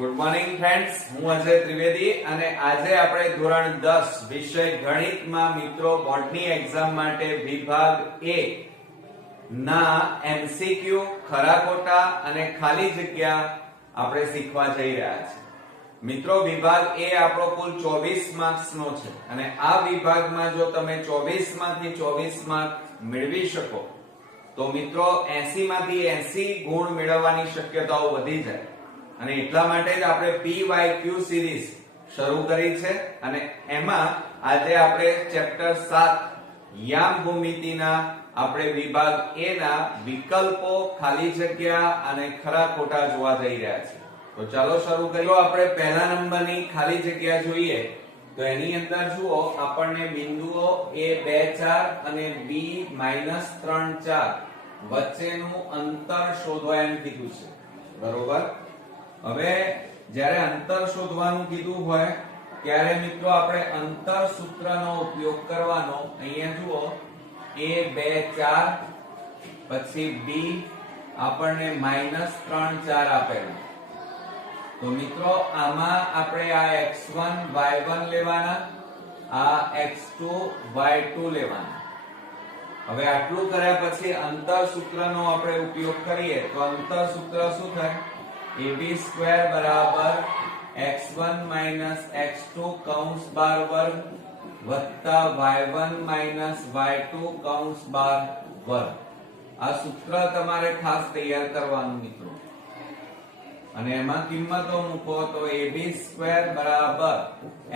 Good morning friends, હું અજય ત્રિવેદી અને આજે આપણે ધોરણ 10 વિષય ગણિતમાં મિત્રો બોર્ડની એક્ઝામ માટે વિભાગ A ના MCQ ખરા ખોટા અને ખાલી જગ્યા આપણે શીખવા જઈ રહ્યા છીએ. મિત્રો વિભાગ A આપણો કુલ 24 માર્ક્સ નો છે અને આ વિભાગમાં જો તમે 24 માંથી 24 માર્ક મેળવી શકો તો મિત્રો 80 માંથી 80 ગુણ મેળવવાની શક્યતાઓ વધી જાય અને એટલા માટે જ આપણે PYQ સિરીઝ શરૂ કરી છે અને એમાં આજે આપણે ચેપ્ટર 7 યામ ભૂમિતિના આપણે વિભાગ A ના વિકલ્પો, ખાલી જગ્યા અને ખરા ખોટા જોવા જઈ રહ્યા છીએ. તો ચાલો શરૂ કરીએ. આપણે પહેલા નંબરની ખાલી જગ્યા જોઈએ તો એની અંદર જુઓ આપણને બિંદુઓ A2 4 અને B-3 4 વચ્ચેનું અંતર શોધવા એમ કીધું છે, બરોબર. હવે જ્યારે અંતર શોધવાનું કીધું હોય ત્યારે મિત્રો આપણે અંતર સૂત્રનો ઉપયોગ કરવાનો. અહીંયા જુઓ A2 4 પછી B આપણને -3 4 આપેલું. તો મિત્રો આમાં આપણે આ x1 y1 લેવાના, આ x2 y2 લેવાના. હવે આટલું કર્યા પછી અંતર સૂત્રનો આપણે ઉપયોગ કરીએ તો અંતર સૂત્ર શું થાય? AB² બરાબર x1 x2 કૌંસ બાર વર્ગ વત્તા y1 y2 કૌંસ બાર વર્ગ. આ સૂત્ર તમારે ખાસ તૈયાર કરવાનું મિત્રો અને એમાં કિંમતો મૂકો તો AB² બરાબર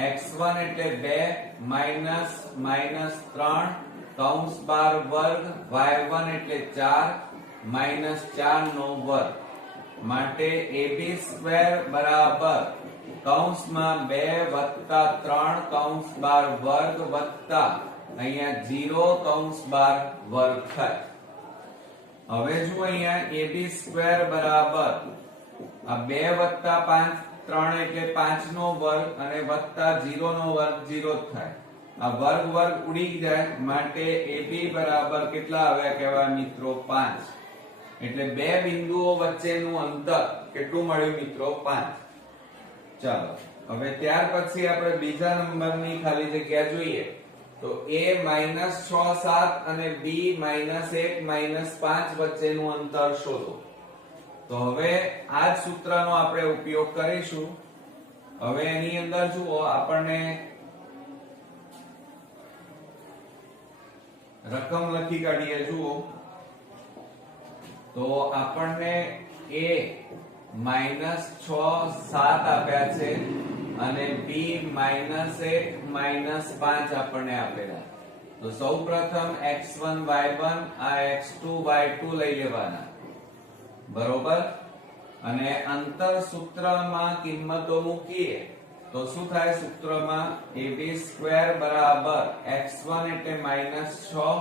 x1 એટલે 2 -3 કૌંસ બાર વર્ગ y1 એટલે 4 -4 નો વર્ગ માટે AB² બરાબર કૌંસમાં 2 + 3 કૌંસ બાર વર્ગ વત્તા અહીંયા 0 કૌંસ બાર વર્ગ થાય. હવે જો અહીંયા AB² બરાબર આ 2 + 5 3 એટલે 5 નો વર્ગ અને વત્તા 0 નો વર્ગ 0 થાય. આ વર્ગ વર્ગ ઉડી જાય માટે AB બરાબર કેટલા આવ્યા કહેવાય મિત્રો? 5. એટલે બે બિંદુઓ વચ્ચેનું અંતર કેટલું મળ્યું મિત્રો? 5. ચાલો હવે ત્યાર પછી આપણે બીજા નંબરની ખાલી જગ્યા જોઈએ તો A-6 7 અને B-1 5 વચ્ચેનું અંતર શોધો. તો હવે આ જ સૂત્રનો આપણે ઉપયોગ કરીશું. હવે એની અંદર જુઓ આપણને રકમ લખી કાઢીએ. જુઓ તો આપણને A-6 7 આપ્યા છે અને B-1 5 આપણને આપેલા. તો સૌપ્રથમ x1 y1 આ x2 y2 લઈ લેવાના, બરોબર. અને અંતર સૂત્રમાં કિંમતો મૂકીએ તો શું થાય? સૂત્રમાં AB² બરાબર x1 એટલે -6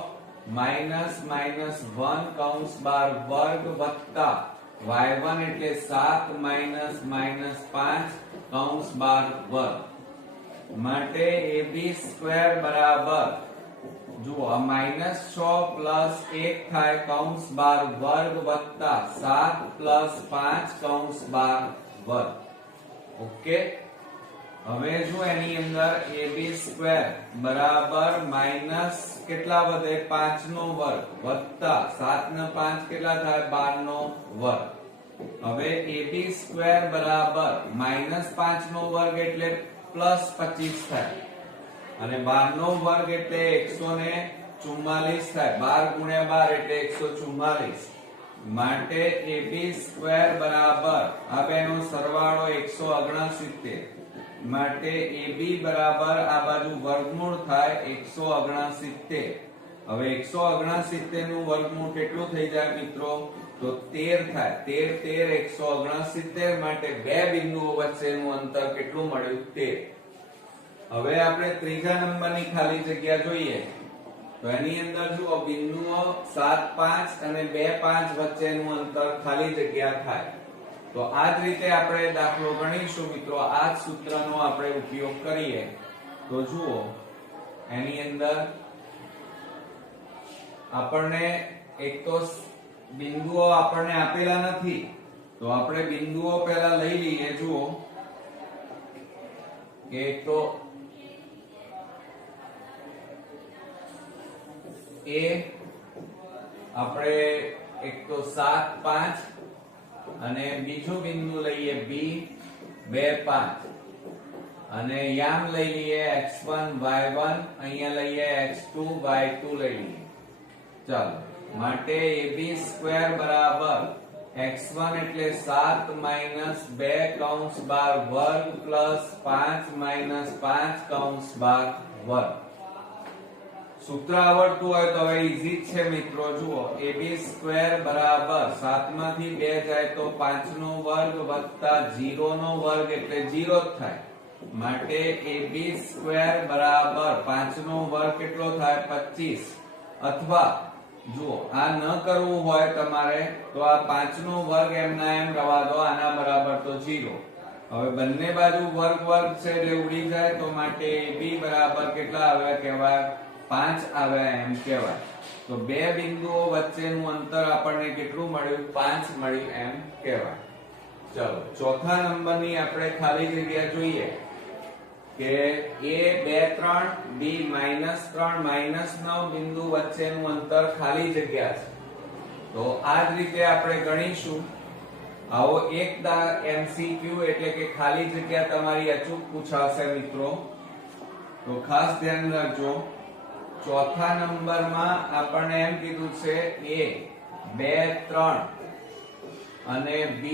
-1 કૌંસ બાર વર્ગ વત્તા y1 એટલે 7 -5 કૌંસ બાર વર્ગ માટે AB² બરાબર જુઓ આ -6 + 1 થાય કૌંસ બાર વર્ગ વત્તા 7 + 5 કૌંસ બાર વર્ગ. ઓકે. હવે જો એની અંદર AB² બરાબર માઈનસ કેટલા વધે? 5 નો વર્ગ વત્તા 7 ને 5 કેટલા થાય? 12 નો વર્ગ. હવે AB² બરાબર -5 નો વર્ગ એટલે +25 થાય અને 12 નો વર્ગ એટલે 144 થાય. 12 × 12 એટલે 144 માટે AB² બરાબર આ બેનો સરવાળો 169 માટે AB બરાબર આ બાજુ વર્ગમૂળ થાય 169. હવે 169 નું વર્ગમૂળ કેટલું થઈ જાય મિત્રો? તો 13 થાય. 13 169 માટે બે બિંદુઓ વચ્ચેનું અંતર કેટલું મળ્યું? 13. હવે આપણે ત્રીજા નંબરની ખાલી જગ્યા જોઈએ તો એની અંદર જુઓ બિંદુઓ 7 5 અને 2 5 વચ્ચેનું અંતર ખાલી જગ્યા થાય. તો આ જ રીતે આપણે દાખલો ગણીશું મિત્રો. આ જ સૂત્રનો આપણે ઉપયોગ કરીએ તો જુઓ એની અંદર આપણને એક તો બિંદુઓ આપણને આપેલા નથી તો આપણે બિંદુઓ પહેલા લઈ લઈએ. જુઓ કે તો એ આપણે એક તો 7 5 અને બીજું બિંદુ લઈએ બી 2 5 અને યામ લઈ લઈએ x1 y1, અહીંયા લઈએ x2 y2 લઈ લઈએ. ચાલો, માટે ab² બરાબર x1 એટલે 7 માઈનસ 2 કૌંસ બાર વર્ગ પ્લસ 5 માઈનસ 5 કૌંસ બાર વર્ગ. સૂત્ર આવડતું હોય તો હવે ઈઝી જ છે મિત્રો. જુઓ ab² બરાબર 7 માંથી 2 જાય તો 5 નો વર્ગ વત્તા 0 નો વર્ગ એટલે 0 જ થાય. માટે ab² બરાબર 5 નો વર્ગ કેટલો થાય 25. અથવા જુઓ આ ન કરવું હોય તમારે તો આ 5 નો વર્ગ એમના એમ રવા દો, આના બરાબર તો 0. હવે બંને બાજુ વર્ગ વર્ગ છે એટલે ઉડી જાય, તો માટે ab બરાબર કેટલા આવ્યા કહેવાય 5 આવ્યા એમ કહેવાય. તો બે બિંદુઓ વચ્ચેનું અંતર આપણને કેટલું મળ્યું 5 મળ્યું એમ કહેવાય. ચલો ચોથા નંબરની આપણે ખાલી જગ્યા જોઈએ કે a 2 3 b -3 -9 બિંદુ વચ્ચેનું અંતર ખાલી જગ્યા છે. તો આ જ રીતે આપણે ગણીશું. આવો એક MCQ એટલે કે ખાલી જગ્યા તમારી અચૂક પૂછાશે મિત્રો, તો ખાસ ધ્યાન રાખજો. ચોથા નંબરમાં આપણને એમ કીધું છે a 2 3 અને b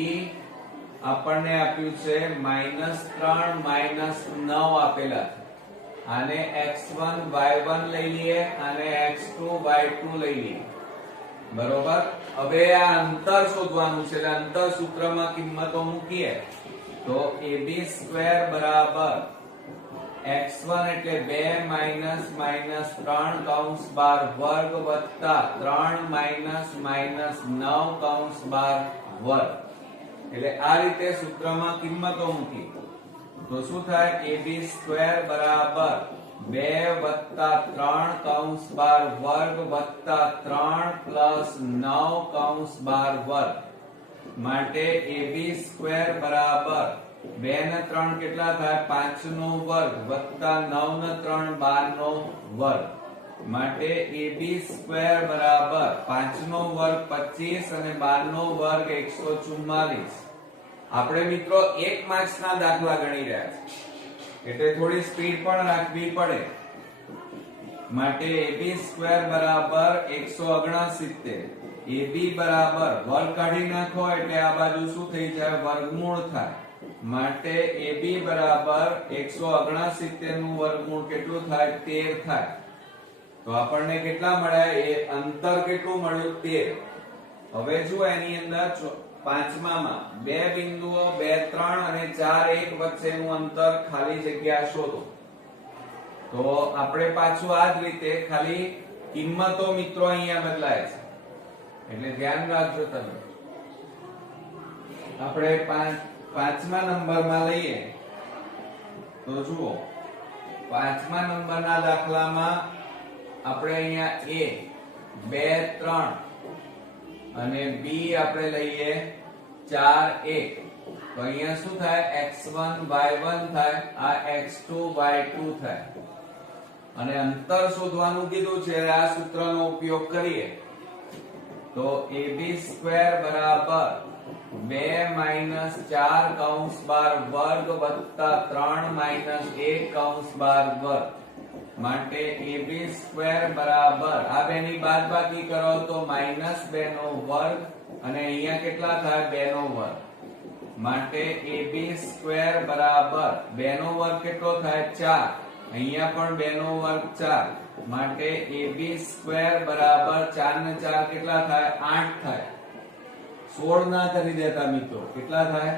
આપણને આપ્યું છે -3 -9 આપેલા છે. આને x1 y1 લઈ લઈએ અને x2 y2 લઈ લઈએ. બરોબર. હવે આ અંતર શોધવાનું છે એટલે અંતર સૂત્રમાં કિંમતો મૂકીએ તો ab² બરાબર x1 એટલે 2 માઈનસ 3 કૌંસ બાર વર્ગ વત્તા 3 માઈનસ 9 કૌંસ બાર વર્ગ. એટલે આ રીતે સૂત્રમાં કિંમતો મૂકી તો શું થાય ab² બરાબર 2 વત્તા 3 કૌંસ બાર વર્ગ વત્તા 3 પ્લસ 9 કૌંસ બાર વર્ગ. માટે ab² બરાબર 2 ને 3 કેટલા થાય 5 નો વર્ગ વત્તા 9 ને 3 12 નો વર્ગ. માટે ab² બરાબર 5 નો વર્ગ 25 અને 12 નો વર્ગ 144. આપણે મિત્રો એક માર્ક્સના દાખલા ગણી રહ્યા છે એટલે થોડી સ્પીડ પણ રાખવી પડે. માટે ab² બરાબર 169. ab બરાબર વર્ગ કાઢી નાખો એટલે આ બાજુ શું થઈ જાય વર્ગમૂળ થાય. માટે ab બરાબર 169 નું વર્ગમૂળ કેટલું થાય 13 થાય. તો આપણને કેટલા મળ્યા એ અંતર કેટલું મળ્યું 13. હવે જુઓ એની અંદર પાંચમામાં બે બિંદુઓ 2 3 અને 4 1 વચ્ચેનું અંતર ખાલી જગ્યા શોધો. તો આપણે પાછું આ જ રીતે ખાલી કિંમતો મિત્રો અહીંયા બદલાય છે એટલે ધ્યાન રાખજો તમે. આપણે પાંચમા નંબરમાં લઈએ તો જુઓ પાંચમા નંબરના દાખલામાં આપણે અહીંયા a 2 3 અને b આપણે લઈએ 4 1. તો અહીંયા શું થાય x1 y1 થાય, આ x2 y2 થાય. અને અંતર શોધવાનું કીધું છે આ સૂત્રનો ઉપયોગ કરીએ તો ab² બરાબર 2 - 4 કૌંસ બાર વર્ગ વત્તા 3 - 1 કૌંસ બાર વર્ગ. માટે ab² બરાબર આ બેની બાદબાકી કરો તો -2 નો વર્ગ અને અહીંયા કેટલા થાય 2 નો વર્ગ. માટે ab² બરાબર 2 નો વર્ગ કેટલો થાય 4, અહીંયા પણ 2 નો વર્ગ 4. માટે ab² બરાબર 4 ને 4 કેટલા થાય 8 થાય. 16 ના કરી દેતા મિત્રો, કેટલા થાય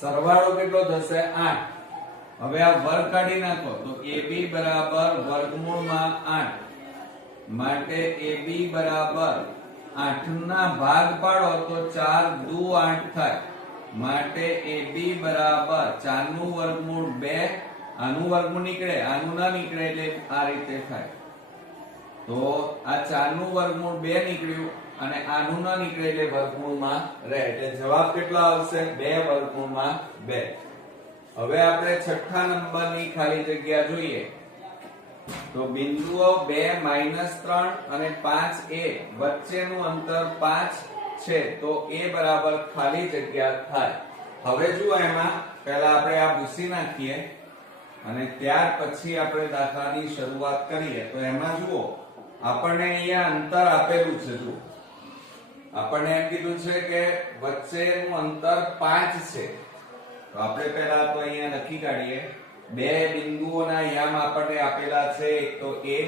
સરવાળો કેટલો થશે 8. હવે આ વર્ગ કાઢી નાખો તો ab બરાબર વર્ગમૂળમાં 8. માટે ab બરાબર 8 ના ભાગ પાડો તો 4 દુ 8 થાય. માટે ab બરાબર 4 નું વર્ગમૂળ 2, આનું વર્ગમૂળ નીકળે આનું ના નીકળે એટલે આ રીતે થાય. તો આ 4 નું વર્ગમૂળ 2 નીકળ્યું અને આનું ન નીકળે એટલે વર્ગમૂળમાં રહે એટલે જવાબ કેટલો આવશે 2 વર્ગમૂળમાં 2. હવે આપણે છઠ્ઠા નંબરની ખાલી જગ્યા જોઈએ તો બિંદુઓ 2 -3 અને 5a વચ્ચેનું અંતર 5 છે તો a બરાબર ખાલી જગ્યા થાય. હવે જુઓ એમાં પહેલા આપણે આ ભૂસી નાખીએ અને ત્યાર પછી આપણે દાખલાની શરૂઆત કરીએ. તો એમાં જુઓ આપણને અહીંયા અંતર આપેલું છે. જુઓ આપણને એમ કીધું છે કે વચ્ચેનું અંતર 5 છે. તો આપણે પહેલા તો અહીંયા લખી કાઢીએ. બે બિંદુઓના યામ આપણને આપેલા છે. એક તો a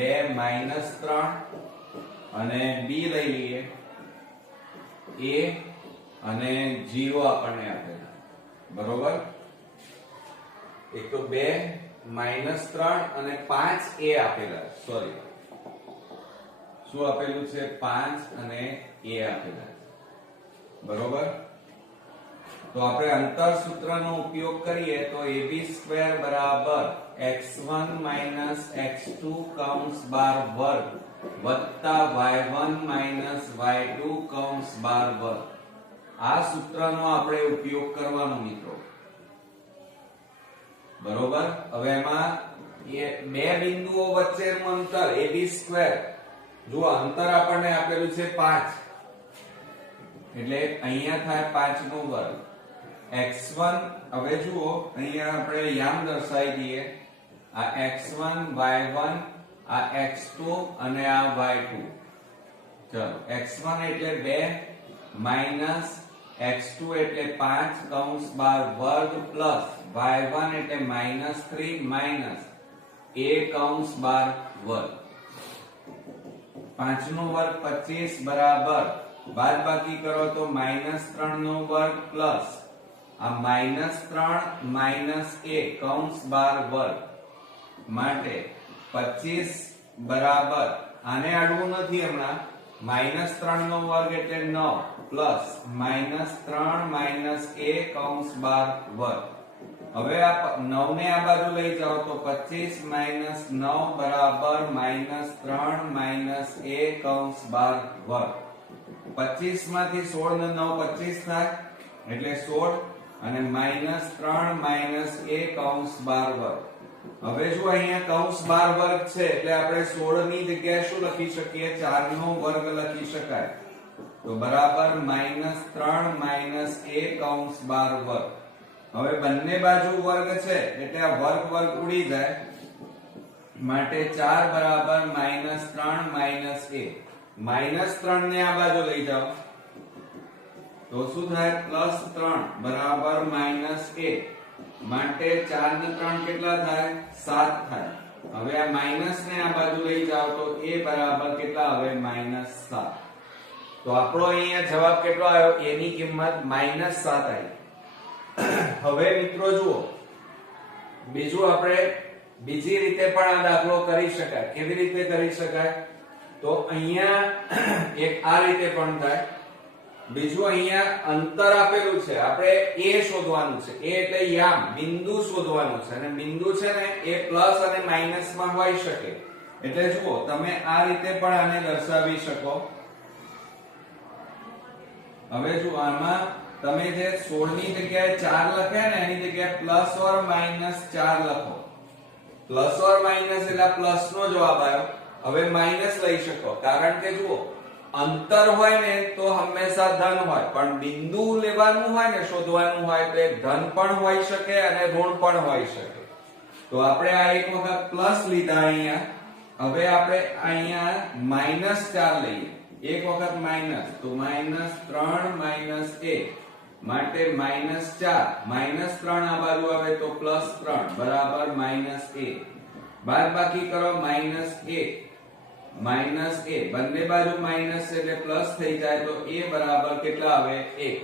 2 -3 અને b લઈ લઈએ a અને 0 આપણને આપેલા બરોબર. એક તો 2 -3 અને 5a આપેલા સોરી શું આપેલું છે 5 અને a આપેલા બરોબર. તો આપણે અંતર સૂત્રનો ઉપયોગ કરીએ તો ab² બરાબર x1 - x2 કૌંસ બાર વર્ગ વત્તા y1 - y2 કૌંસ બાર વર્ગ. આ સૂત્રનો આપણે ઉપયોગ કરવાનો મિત્રો બરોબર. હવે એમાં બે બિંદુઓ વચ્ચેનું અંતર ab². જુઓ અંતર આપણને આપેલું છે 5 એટલે અહીંયા થાય 5 નો વર્ગ x1. હવે જુઓ અહીંયા આપણે યામ દર્શાવી દઈએ. આ x1 y1 આ x2 અને આ y2. ચલો x1 એટલે 2 માઈનસ x2 એટલે 5 કૌંસ બાર વર્ગ પ્લસ y1 એટલે -3 માઈનસ a કૌંસ બાર વર્ગ. 5 નો વર્ગ 25 બરાબર બાદબાકી કરો તો -3 નો વર્ગ પ્લસ આ -3 માઈનસ a કૌંસ બાર વર્ગ માટે 25 બરાબર આને અડવું નથી હમણાં. -3 નો વર્ગ એટલે 9 પ્લસ -3 માઈનસ a કૌંસ બાર વર્ગ. હવે આ 9 ને આ બાજુ લઈ જાઓ તો 25 - 9 બરાબર -3 માઈનસ a કૌંસ બાર વર્ગ. 25 માંથી 16 ને 9 25 થાય એટલે 16 અને -3 માઈનસ a કૌંસ બાર વર્ગ. હવે જો અહીંયા કૌંસ બાર વર્ગ છે એટલે આપણે 16 ની જગ્યાએ શું લખી શકીએ 4 નો વર્ગ લખી શકાય. તો બરાબર -3 માઈનસ a કૌંસ બાર વર્ગ. હવે બંને બાજુ વર્ગ છે એટલે આ વર્ગ વર્ગ ઉડી જાય માટે 4 બરાબર -3 માઈનસ a. -3 ને આ બાજુ લઈ જાઓ તો શું થાય +3 બરાબર -a માટે 4 ને 3 કેટલા થાય 7 થાય. હવે આ માઈનસ ને આ બાજુ લઈ જાઓ તો a બરાબર કેટલા હવે -7. તો આપણો અહીંયા જવાબ કેટલો આવ્યો a ની કિંમત -7 આવી. હવે મિત્રો જુઓ બીજું આપણે બીજી રીતે પણ આ દાખલો કરી શકાય. કેવી રીતે કરી શકાય તો અહીંયા એક આ રીતે પણ થાય. બીજું અહીંયા અંતર આપેલું છે આપણે a શોધવાનું છે. a એટલે યામ બિંદુ શોધવાનું છે અને બિંદુ છે ને એ પ્લસ અને માઈનસ માં હોઈ શકે. એટલે જુઓ તમે આ રીતે પણ આને દર્શાવી શકો. હવે જુઓ આમાં તમે જે 16 ની જગ્યાએ 4 લખ્યા ને એની જગ્યાએ પ્લસ ઓર માઈનસ 4 લખો. પ્લસ ઓર માઈનસ એટલે પ્લસ નો જવાબ આવ્યો. હવે માઈનસ લઈ શકો કારણ કે જુઓ અંતર હોય ને તો હંમેશા ધન હોય પણ બિંદુ લેવાનું હોય ને શોધવાનું હોય તો એ ધન પણ હોઈ શકે અને ઋણ પણ હોઈ શકે. તો આપણે આ એક વખત પ્લસ લીધા અહીંયા. હવે આપણે અહીંયા -4 લઈએ. એક વખત માઈનસ તો -3 માઈનસ a માટે -4 -3 આ બાજુ આવે તો +3 બરાબર -a. બાદબાકી કરો -a બંને બાજુ માઈનસ એટલે પ્લસ થઈ જાય તો a બરાબર કેટલા આવે 1.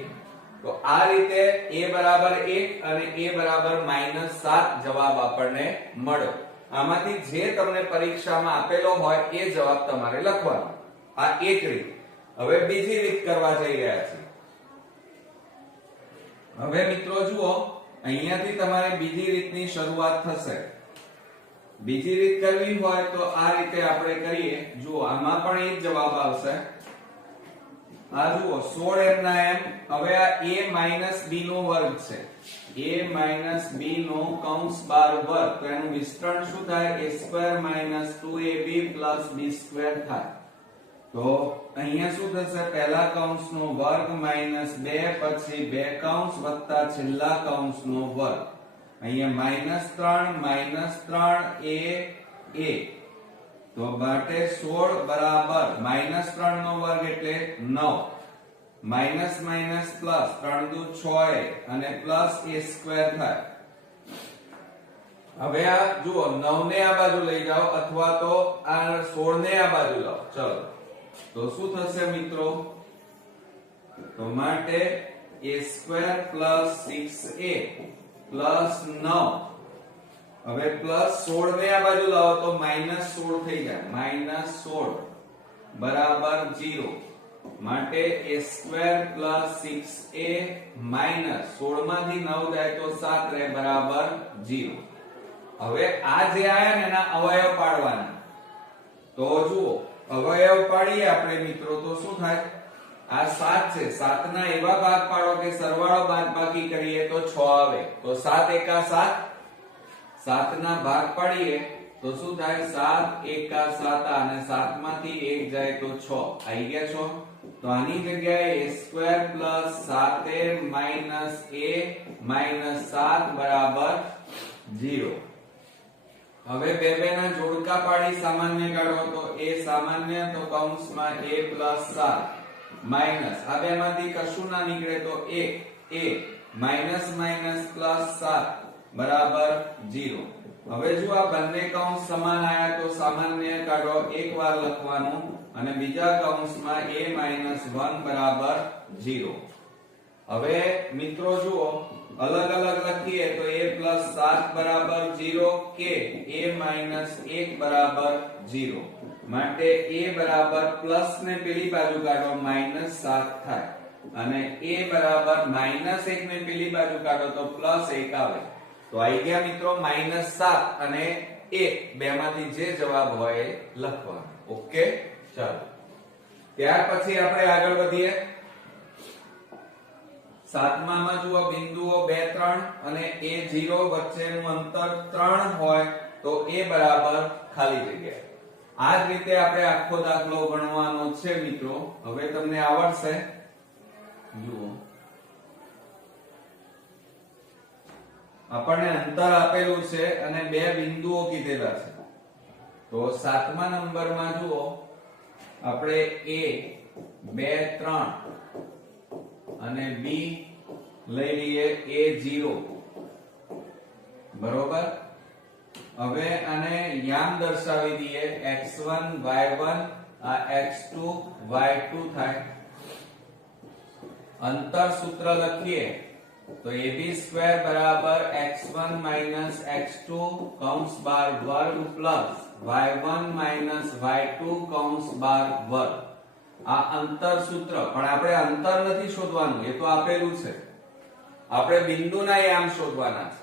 તો આ રીતે a બરાબર 1 અને a બરાબર -7 જવાબ આપણને મળ્યો. આમાંથી જે તમને પરીક્ષામાં આપેલો હોય એ જવાબ તમારે લખવાનો. આ એક રીત. હવે બીજી રીત કરવા જઈ રહ્યા છીએ. હવે મિત્રો જુઓ અહીંયાથી તમારે બીજી રીતની શરૂઆત થશે. બીજી રીત કરવી હોય તો આ રીતે આપણે કરીએ. જુઓ આમાં પણ એ જ જવાબ આવશે. આ જુઓ 16m ના m. હવે આ a b નો વર્ગ છે. a b નો કૌંસ 12 વર્ગ, તો એનું વિસ્તરણ શું થાય? a² 2ab b² થાય. તો અહીંયા શું થશે? પહેલા કૌંસનો વર્ગ -2 પછી બે કૌંસ વત્તા છેલ્લા કૌંસનો વર્ગ. અહીંયા -3 a તો માટે 16 બરાબર -3 નો વર્ગ એટલે 9 માઇનસ માઇનસ પ્લસ 3 દુ 6 અને પ્લસ a² થાય. હવે આ જુઓ 9 ને આ બાજુ લઈ જાઓ અથવા તો આ 16 ને આ બાજુ લાવો. ચલો તો શું થશે મિત્રો? તો માટે a² + 6a + 9. હવે +16 ને આ બાજુ લાવો તો -16 થઈ જાય. -16 બરાબર 0. માટે a² + 6a -16 માંથી 9 જાય તો 7 રહે બરાબર 0. હવે આ જે આયા ને એના અવયવ પાડવાના. તો જુઓ અવયવ પાડીએ આપણે મિત્રો તો શું થાય? આ 7 છે. 7 ના એવા ભાગ પાડો કે સરવાળો બાદબાકી કરીએ તો 6 આવે. તો 7 એકા 7. 7 ના ભાગ પાડીએ તો શું થાય? 7 એકા 7 અને 7 માંથી 1 જાય તો 6. આવી ગયા 6. તો આની જગ્યાએ a² + 7a - 7 બરાબર 0. હવે બે ના જોડકા પાડી સામાન્ય કાઢો તો a સામાન્ય તો કૌંસમાં a + 7 માઈનસ આ બેમાંથી કશું ના નીકળે તો 1 a માઈનસ માઈનસ પ્લસ 7 બરાબર 0. હવે જો આ બંને કૌંસ સમાન આયા તો સામાન્ય કાઢો એક વાર લખવાનું અને બીજા કૌંસમાં a - 1 બરાબર 0. હવે મિત્રો જુઓ અલગ અલગ લખીએ તો a + 7 બરાબર 0 કે a - 1 બરાબર 0. માટે a બરાબર પ્લસ ને પેલી બાજુ કાઢો -7 થાય અને a બરાબર -1 ને પેલી બાજુ કાઢો તો +1 આવે. તો આવી ગયા મિત્રો -7 અને 1 બેમાંથી જે જવાબ હોય એ લખવાનો. ઓકે ચાલો ત્યાર પછી આપણે આગળ વધીએ. સાતમામાં જુઓ બિંદુઓ 2 3 અને a0 વચ્ચેનું અંતર 3 હોય તો a બરાબર ખાલી જગ્યા. આ જ રીતે આપણે આખો દાખલો ગણવાનો છે મિત્રો. હવે તમને આવડશે. જુઓ આપણને અંતર આપેલું છે અને બે બિંદુઓ કીધેલા છે. તો 7મા નંબરમાં જુઓ આપણે a 2 3 અને b લઈ લઈએ a0 બરોબર. હવે આને યામ દર્શાવી દઈએ x1 y1 આ x2 y2 થાય. અંતર સૂત્ર લખીએ તો ab² બરાબર x1 - x2 કૌંસ 12 વર્ગ પ્લસ y1 - y2 કૌંસ 12 વર્ગ. આ અંતર સૂત્ર પણ આપણે અંતર નથી શોધવાનું, એ તો આપેલું છે. આપણે બિંદુના યામ શોધવાના છે.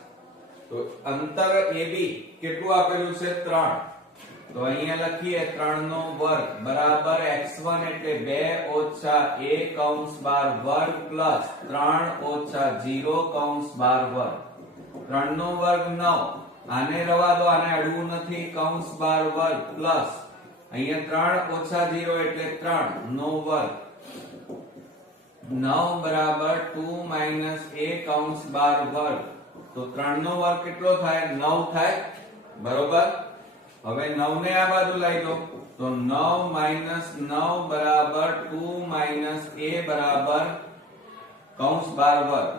તો અંતર AB કેટલું આપેલું છે? 3. તો અહીંયા લખીએ 3 નો વર્ગ બરાબર x1 એટલે 2 - a કૌંસ 12 વર્ગ પ્લસ 3 - 0 કૌંસ 12 વર્ગ. 3 નો વર્ગ 9. આને રવા દો, આને અડવું નથી. કૌંસ 12 વર્ગ પ્લસ અહીંયા 3 - 0 એટલે 3 નો વર્ગ 9 બરાબર 2 - a કૌંસ 12 વર્ગ. તો 3 નો વર્ગ કેટલો થાય? 9 થાય બરોબર. હવે 9 ને આ બાજુ લઈ દો તો 9 - 9 બરાબર 2 - a બરાબર કૌંસ 12 વર્ગ.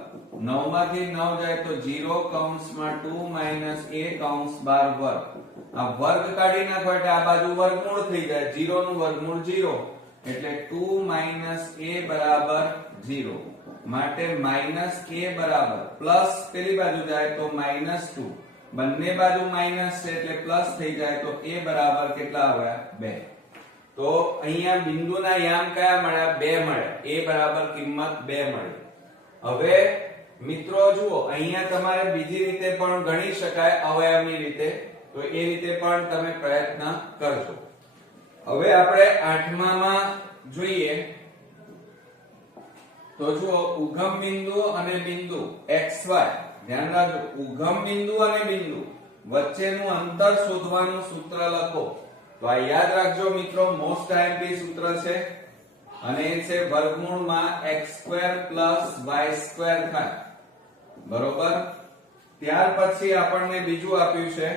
9 માંથી 9 જાય તો 0 કૌંસમાં 2 - a કૌંસ 12 વર્ગ. આ વર્ગ કાઢી નાખો એટલે આ બાજુ વર્ગમૂળ થઈ જાય. 0 નું વર્ગમૂળ 0 એટલે 2 - a બરાબર 0. માટે -a બરાબર પ્લસ પેલી બાજુ જાય તો -2. બંને બાજુ માઈનસ છે એટલે પ્લસ થઈ જાય તો a બરાબર કેટલા આવ્યા? 2. તો અહીંયા બિંદુના યામ કયા મળ્યા? 2 મળ્યા. a બરાબર કિંમત 2 મળી. હવે મિત્રો જુઓ અહીંયા તમારે બીજી રીતે પણ ગણી શકાય અવયવની રીતે. તો એ રીતે પણ તમે પ્રયત્ન કરજો. હવે આપણે 8માં જોઈએ તો જુઓ ઉગમ બિંદુ અને બિંદુ xy. ધ્યાન રાખજો, ઉગમ બિંદુ અને બિંદુ વચ્ચેનું અંતર શોધવાનું સૂત્ર લખો. તો આ યાદ રાખજો મિત્રો, મોસ્ટ આઈએમપી સૂત્ર છે અને એ છે વર્ગમૂળમાં x² + y² થાય. બરોબર. ત્યાર પછી આપણને બીજું આપ્યું છે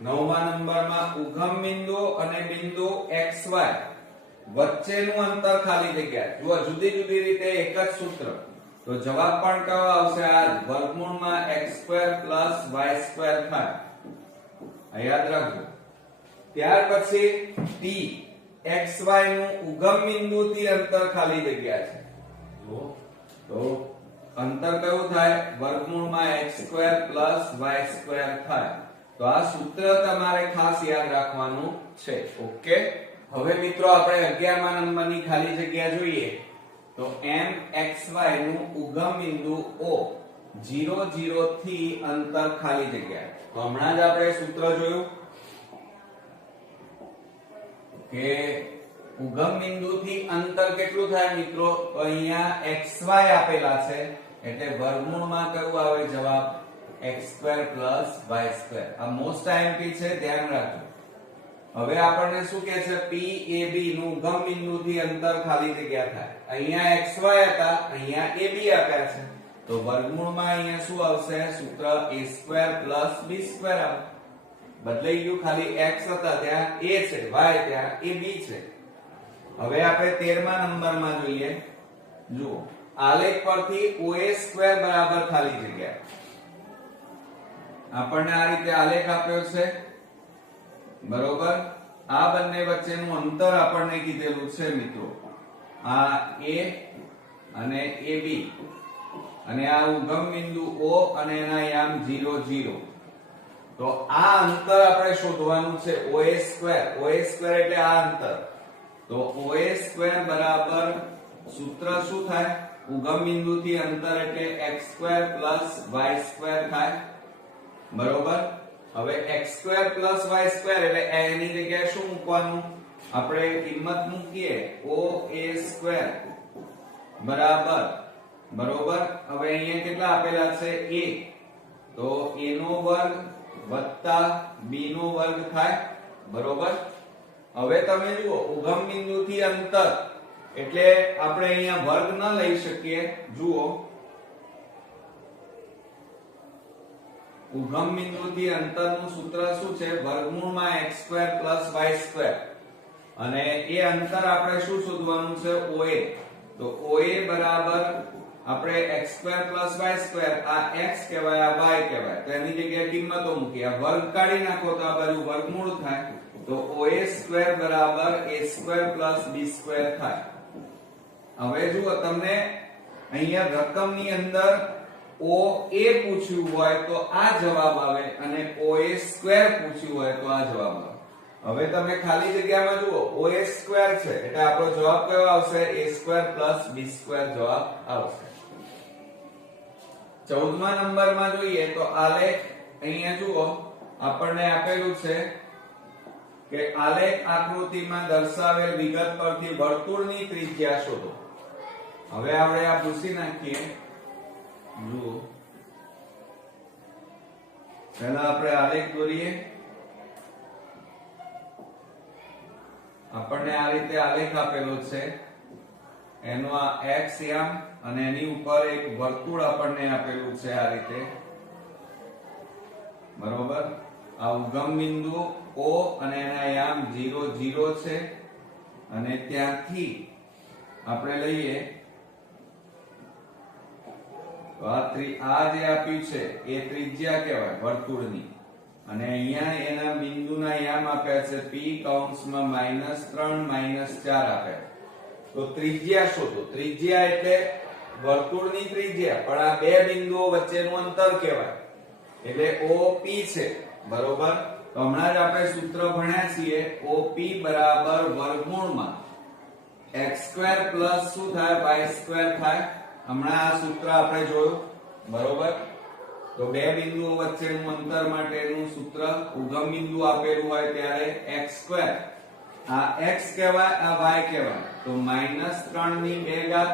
9મા નંબરમાં ઉગમ બિંદુ અને બિંદુ xy વચ્ચેનું અંતર ખાલી જગ્યા. જુઓ જુદી જુદી રીતે એક જ સૂત્ર, તો જવાબ પણ કયો આવશે? આ વર્ગમૂળમાં x² + y² થાય. આ યાદ રાખજો. ત્યાર પછી t xy નું ઉગમ બિંદુથી અંતર ખાલી જગ્યા છે. જુઓ તો અંતર કયું થાય? વર્ગમૂળમાં x² + y² થાય. તો આ સૂત્ર તમારે ખાસ યાદ રાખવાનું છે. ઓકે. હવે મિત્રો આપણે 11મા નંબરની ખાલી જગ્યા જોઈએ તો mxy નું ઉગમ બિંદુ O 0 0 થી અંતર ખાલી જગ્યા. તો હમણાં જ આપણે સૂત્ર જોયું કે ઉગમ બિંદુથી અંતર કેટલું થાય મિત્રો? તો અહીંયા xy આપેલા છે એટલે વર્ગમૂળમાં કયું આવે જવાબ? x² + y². આ મોસ્ટ આઈએમપી છે, ધ્યાન રાખજો. હવે આપણને શું કહે છે? PAB નું ઉગમ બિંદુથી અંતર ખાલી જગ્યા થાય. અહીંયા xy હતા, અહીંયા AB આપ્યા છે, તો વર્ગમૂળમાં અહીંયા શું આવશે? સૂત્ર a² + b² આવે. બદલાઈ ગયું, ખાલી x હતા ત્યાં a છે, y ત્યાં ab છે. હવે આપણે 13મા નંબરમાં જોઈએ. જુઓ આલેખ પરથી OA² બરાબર ખાલી જગ્યા. આપણને આ રીતે આલેખ આપ્યો છે. બરોબર. આ બંને વચ્ચેનું અંતર આપણને કીધેલું છે મિત્રો. આ a અને ab અને આ ઉગમ બિંદુ O અને એના યામ 0 0. તો આ અંતર આપણે શોધવાનું છે. OA² એટલે આ અંતર. તો OA² બરાબર સૂત્ર શું થાય? ઉગમ બિંદુથી અંતર એટલે x² + y² થાય. બરોબર. હવે x² + y² એટલે એની જગ્યાએ શું મૂકવાનું? આપણે કિંમત મૂકીએ OA² બરાબર. બરોબર. હવે અહીંયા કેટલા આપેલા છે? a. તો a નો વર્ગ વત્તા b નો વર્ગ થાય. બરોબર. હવે તમે જુઓ ઉગમ બિંદુથી અંતર એટલે આપણે અહીંયા વર્ગ ન લઈ શકીએ. જુઓ ઉગમ બિંદુથી અંતરનું સૂત્ર શું છે? વર્ગમૂળમાં x² + y². અને એ અંતર આપણે શું શોધવાનું છે? OA. તો OA બરાબર આપણે x² + y². આ x કહેવાય, આ y કહેવાય. તો એની જગ્યાએ કિંમતો મૂકી, આ વર્ગ કાઢી નાખો તો આ બાજુ વર્ગમૂળ થાય. તો OA² બરાબર a² + b² થાય. હવે જુઓ તમને અહીંયા રકમની અંદર OA પૂછ્યું હોય તો આ જવાબ આવે અને OA² પૂછ્યું હોય તો આ જવાબ આવે. હવે તમે ખાલી જગ્યામાં જુઓ OA² છે એટલે આપણો જવાબ કયો આવશે? a² + b² જવાબ આવશે. 14મા નંબરમાં જોઈએ તો આલેખ અહીંયા જુઓ આપણને આપેલું છે કે આલેખ આકૃતિમાં દર્શાવેલ વિગત પરથી વર્તુળની ત્રિજ્યા શોધો. હવે આપણે આ ભૂસી નાખીએ. જુઓ પહેલા આપણે આલેખ દોરીએ. આપણને આ રીતે આલેખ આપેલો છે. એનો આ x યામ અને એની ઉપર એક વર્તુળ આપણને આપેલું છે આ રીતે. બરોબર. આ ઉગમ બિંદુ O અને એના યામ 0 0 છે અને ત્યાંથી આપણે લઈએ તો આ જે આપ્યું છે એ ત્રિજ્યા કહેવાય વર્તુળની. અને અહીંયા એના બિંદુના યામ આપ્યા છે p કૌંસમાં -3 -4 આપ્યા. તો ત્રિજ્યા શોધો. ત્રિજ્યા એટલે વર્તુળની ત્રિજ્યા, પણ આ બે બિંદુઓ વચ્ચેનું અંતર કહેવાય એટલે OP છે. બરોબર. તો હમણાં જ આપણે સૂત્ર ભણ્યા છીએ. OP બરાબર વર્ગમૂળમાં x² + શું થાય? y² થાય. હમણાં આ સૂત્ર આપણે જોયું. બરોબર. તો બે બિંદુઓ વચ્ચેનું અંતર માટેનું સૂત્ર ઉગમ બિંદુ આપેલું હોય ત્યારે x², આ x કહેવાય, આ y કહેવાય. તો -3 ની 2 ઘાત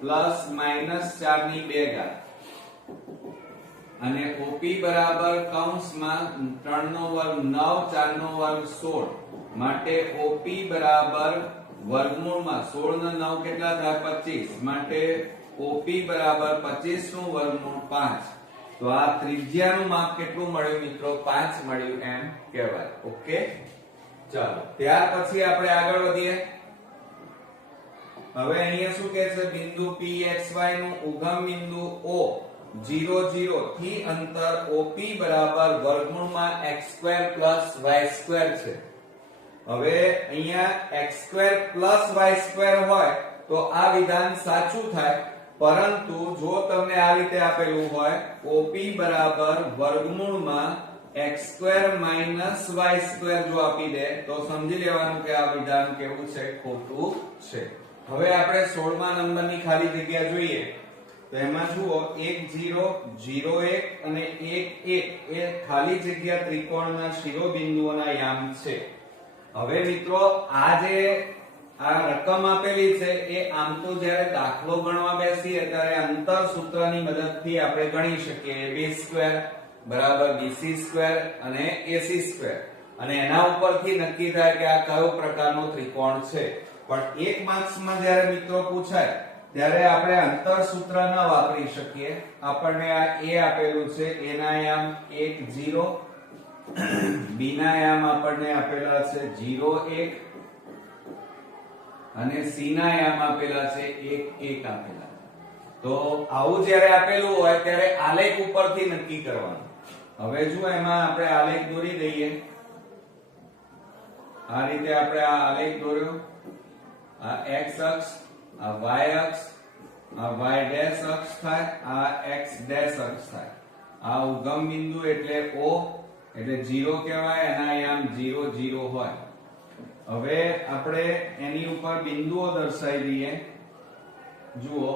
પ્લસ -4 ની 2 ઘાત અને OP બરાબર કૌંસમાં 3 નો વર્ગ 9, 4 નો વર્ગ 16 માટે OP બરાબર વર્ગમૂળમાં 16 નો 9 કેટલા થાય 25 માટે OP બરાબર 25 નું વર્ગમૂળ 5. તો આ ત્રિજ્યાનું માપ કેટલું મળ્યું મિત્રો 5 મળ્યું એમ કહેવાય. ઓકે, ચાલો ત્યાર પછી આપણે આગળ વધીએ. હવે અહીંયા શું કહે છે, બિંદુ PXY નું ઉગમ બિંદુ O 0 0 થી અંતર OP બરાબર વર્ગમૂળમાં x² y² છે. હવે અહીંયા x² y² હોય તો આ વિધાન સાચું થાય, પરંતુ જો તમને આ રીતે આપેલું હોય OP બરાબર વર્ગમૂળમાં x² y² જો આપી દે તો સમજી લેવાનું કે આ વિધાન કેવું છે, ખોટું છે. હવે આપણે 16મા નંબરની ખાલી જગ્યા જોઈએ તો એમાં જુઓ 1 0 0 1 અને 1 1 એ ખાલી જગ્યા ત્રિકોણના શિરોબિંદુઓના યામ છે. હવે મિત્રો આ જે આ રકમ આપેલી છે એ આમ તો જ્યારે દાખલો ગણવા બેસીએ ત્યારે અંતર સૂત્રની મદદથી આપણે ગણી શકીએ. ab² બરાબર bc² અને ac² અને એના ઉપરથી નક્કી થાય કે આ કયો પ્રકારનો ત્રિકોણ છે. પણ એક માર્ક્સમાં જ્યારે મિત્રો પૂછાય ત્યારે આપણે અંતર સૂત્ર ન વાપરી શકીએ. આપણને આ a આપેલું છે, a ના યામ 1 0, b ના યામ આપણને આપેલા છે 0 1 અને c ના યામ આપેલા છે 1 1 આપેલા. તો આવું જ્યારે આપેલું હોય ત્યારે આલેખ ઉપરથી નક્કી કરવાનું. હવે જો એમાં આપણે આલેખ દોરી દઈએ. આ રીતે આપણે આ આલેખ દોર્યો. આ x અક્ષ, આ y અક્ષ, આ y ડેશ અક્ષ થાય, આ x ડેશ અક્ષ થાય. આ ઉગમ બિંદુ એટલે O એટલે 0 કહેવાય, એના યામ 0 0 હોય. હવે આપણે એની ઉપર બિંદુઓ દર્શાવી દઈએ. જુઓ,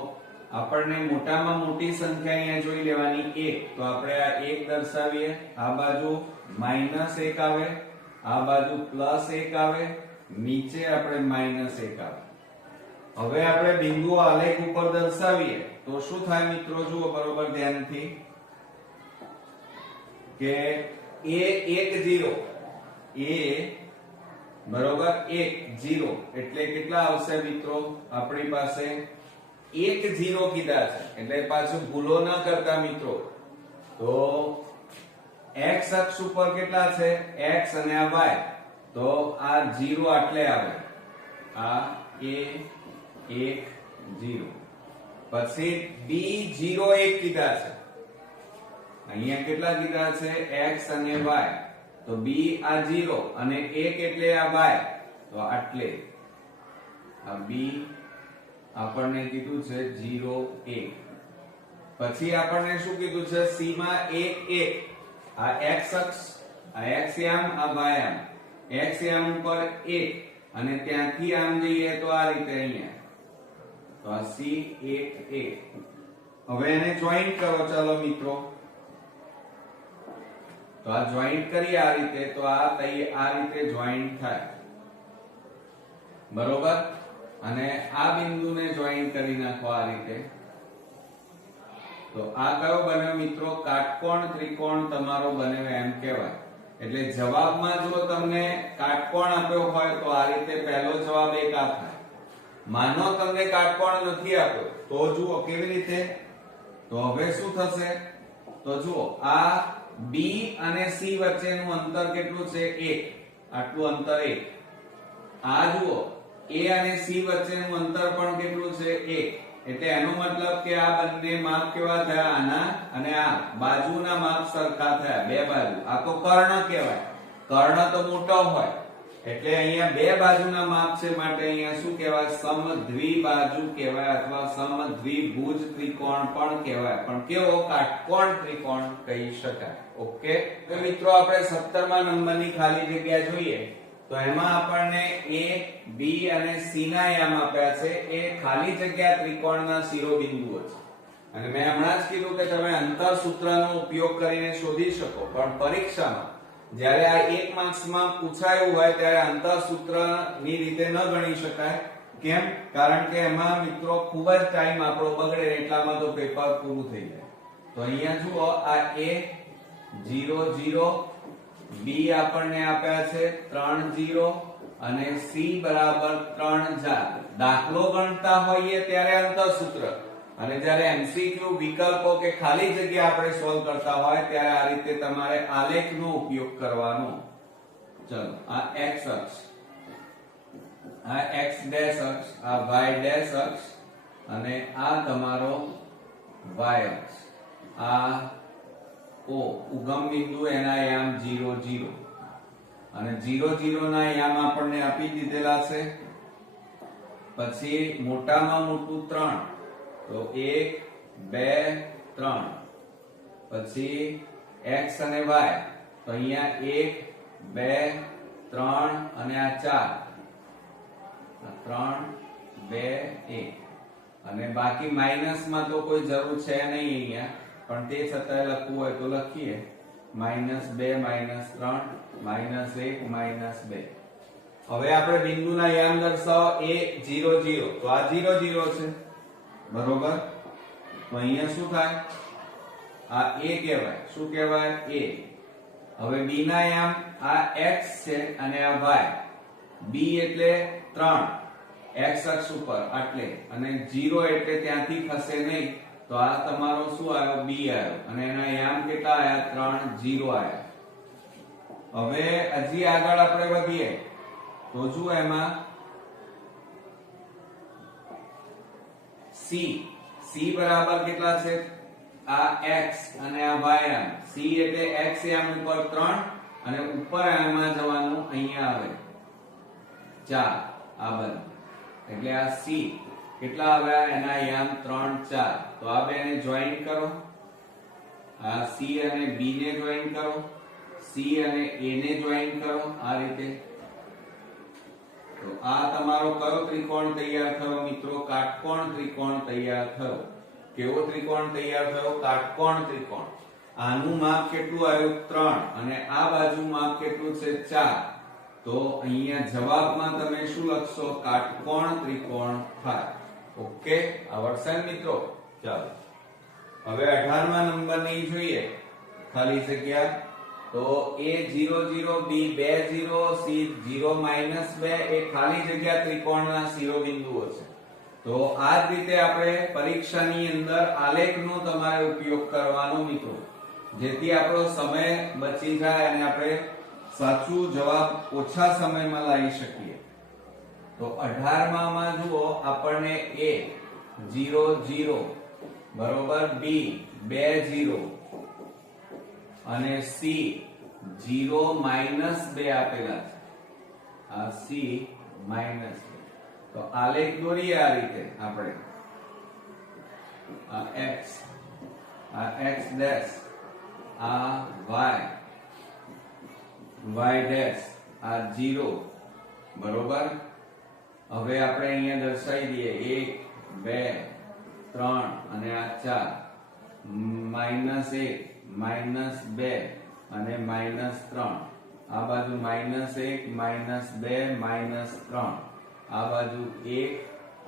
આપણને મોટામાં મોટી સંખ્યા અહીંયા જોઈ લેવાની 1, તો આપણે આ 1 દર્શાવીએ. આ બાજુ -1 આવે, આ બાજુ +1 આવે, નીચે આપણે -1 આવે. હવે આપણે બિંદુઓ આલેખ ઉપર દર્શાવીએ તો શું થાય મિત્રો, જુઓ બરોબર ધ્યાનથી કે a 1 0 a બરોબર 1 0 એટલે કેટલા આવશે મિત્રો, આપણી પાસે 1 0 કીધા છે એટલે પાછું ભૂલો ન કરતા મિત્રો. તો x અક્ષ ઉપર કેટલા છે x અને આ y, તો આ 0 આટલે આવે, આ a 1 0. પછી b 0 1 કીધા છે, અહીંયા કેટલા કીધા છે x અને y, તો b આ 0 અને 1 એટલે આ y, તો આટલે આ b આપણને કીધું છે 0 1. પછી આપણને શું કીધું છે, c માં 1 1, આ x અક્ષ, આ x યામ, આ y યામ. x યામ ઉપર 1 અને ત્યાંથી આમ જઈએ તો આ રીતે અહીંયા, તો આ c 1 1. હવે એને જોઈન્ટ કરો ચાલો મિત્રો. તો આ જોઈન્ટ કરી આ રીતે, તો આ રીતે જોઈન્ટ થાય બરોબર. અને આ બિંદુને જોઈન્ટ કરી નાખો આ રીતે. તો આ કયો બન્યો મિત્રો, કાટકોણ ત્રિકોણ તમારો બન્યો એમ કહેવાય. એટલે જવાબમાં જો તમને કાટકોણ આપ્યો હોય તો આ રીતે પહેલો જવાબ એક આ થાય. માનો તમને કાટકોણ નથી આપ્યો તો જુઓ કેવી રીતે. તો હવે શું થશે, તો જુઓ આ B અને C વચ્ચેનું અંતર કેટલું છે 1, આટલું અંતર 1. આ જુઓ A અને C વચ્ચેનું અંતર પણ કેટલું છે 1, એટલે એનો મતલબ કે આ બંને માપ કેવા થયા, આના અને આ બાજુના માપ સરખા થયા, બે બાજુ. આ તો કર્ણ કહેવાય, કર્ણ તો મોટો હોય એટલે અહીંયા બે બાજુના માપ છે માટે અહીંયા શું કહેવાય, સમદ્વિબાજુ કહેવાય અથવા સમદ્વિભુજ ત્રિકોણ પણ કહેવાય, પણ કેવો, કાટકોણ ત્રિકોણ કહી શકાય. ઓકે, તો મિત્રો આપણે 17મા નંબરની ખાલી જગ્યા જોઈએ તો એમાં આપણને A, B અને C ના યામ આપ્યા છે. એ ખાલી જગ્યા ત્રિકોણના શિરોબિંદુઓ છે. અને મેં હમણાં જ કીધું કે તમે અંતર સૂત્રનો ઉપયોગ કરીને શોધી શકો, પણ પરીક્ષામાં જ્યારે આ 1 માર્ક્સમાં પૂછાયું હોય ત્યારે અંતર સૂત્રની રીતે ન ગણી શકાય. કેમ? કારણ કે એમાં મિત્રો ખૂબ જ ટાઈમ આપણો બગડે, એટલામાં તો પેપર પૂરું થઈ જાય. તો અહીંયા જુઓ, આ a 0 0, b આપણને આપ્યા છે 3 0 અને c બરાબર 3 4. દાખલો ગણતા હોઈએ ત્યારે અંતર સૂત્ર, અને જ્યારે MCQ વિકલ્પો કે ખાલી જગ્યા આપણે સોલ્વ કરતા હોય ત્યારે આ રીતે તમારે આલેખનો ઉપયોગ કરવાનો. ચલો, આ x અક્ષ, આ x ડેશ અક્ષ, આ y ડેશ અક્ષ અને આ તમારો y અક્ષ. આ O ઉગમ બિંદુ, એના યામ 0 0 અને 0 0 ના યામ આપણને આપી દીધેલા છે. પછી મોટામાં મોટું 3, તો 1 2 3. પછી x અને y, તો અહીંયા 1 2 3 અને આ 4, 3 2 1. અને બાકી માઈનસ માં તો કોઈ જરૂર છે નહીં અહીંયા, પણ તે છતાંય લખવું હોય તો લખીએ. -2 -3 -1 -2. હવે આપણે બિંદુના યામ દર્શાવો. a 0 0, તો આ 0 0 છે, બરોબર. તો અહીંયા શું થાય? આ a કહેવાય. શું કહેવાય? a. હવે b ના યામ, આ x છે અને આ y. b એટલે 3, x અક્ષ ઉપર આટલે, અને 0 એટલે ત્યાંથી ખસે નહીં, તો આ તમારો શું આવ્યો? b આવ્યો. અને એના યામ કેટલા આવ્યા? 3 0 આવ્યા. હવે હજી આગળ આપણે વધીએ તો જુઓ, એમાં c બરાબર કેટલા છે? આ x અને આ y યામ. c એટલે x યામ ઉપર 3 અને ઉપર યામમાં જવાનું અહીંયા આવે 4. આ બધું એટલે આ c કેટલા આવ્યા? એના યામ 3 4. તો આ બેને જોઈન કરો, આ c અને b ને જોઈન કરો, c અને a ને જોઈન કરો, આ રીતે. તો આ તમારો કયો ત્રિકોણ તૈયાર થયો મિત્રો? કાટકોણ ત્રિકોણ તૈયાર થયો. કેવો ત્રિકોણ તૈયાર થયો? કાટકોણ ત્રિકોણ. આનું માપ કેટલું આવ્યું? 3 અને આ બાજુ માપ કેટલું છે? 4. તો અહીંયા જવાબમાં તમે શું લખશો? કાટકોણ ત્રિકોણ થાય. ઓકે, આવડશે ને મિત્રો? ચાલો, હવે 18મા નંબરની જોઈએ ખાલી જગ્યા. તો a 0 0, b 2 0, c 0 -2 એ ખાલી જગ્યા ત્રિકોણના શિરોબિંદુઓ છે. તો આ જ રીતે આપણે પરીક્ષાની અંદર આલેખનો તમારે ઉપયોગ કરવાનો મિત્રો, જેથી આપણો સમય બચી જાય અને આપણે સાચું જવાબ ઓછા સમયમાં લાવી શકીએ. તો 18માં જુઓ, આપણને a 0 0 બરોબર, b 2 0 અને c 0 -2 આપેલા છે. આ c -2. તો આલેખ દોરીએ આ રીતે આપણે. આ x ડેશ, આ y ડેશ, આ 0 બરોબર. હવે આપણે અહીંયા દર્શાવી દઈએ 1 2 3 અને આ 4. -1 -2 અને -3. આ બાજુ -1 -2 -3. આ બાજુ 1,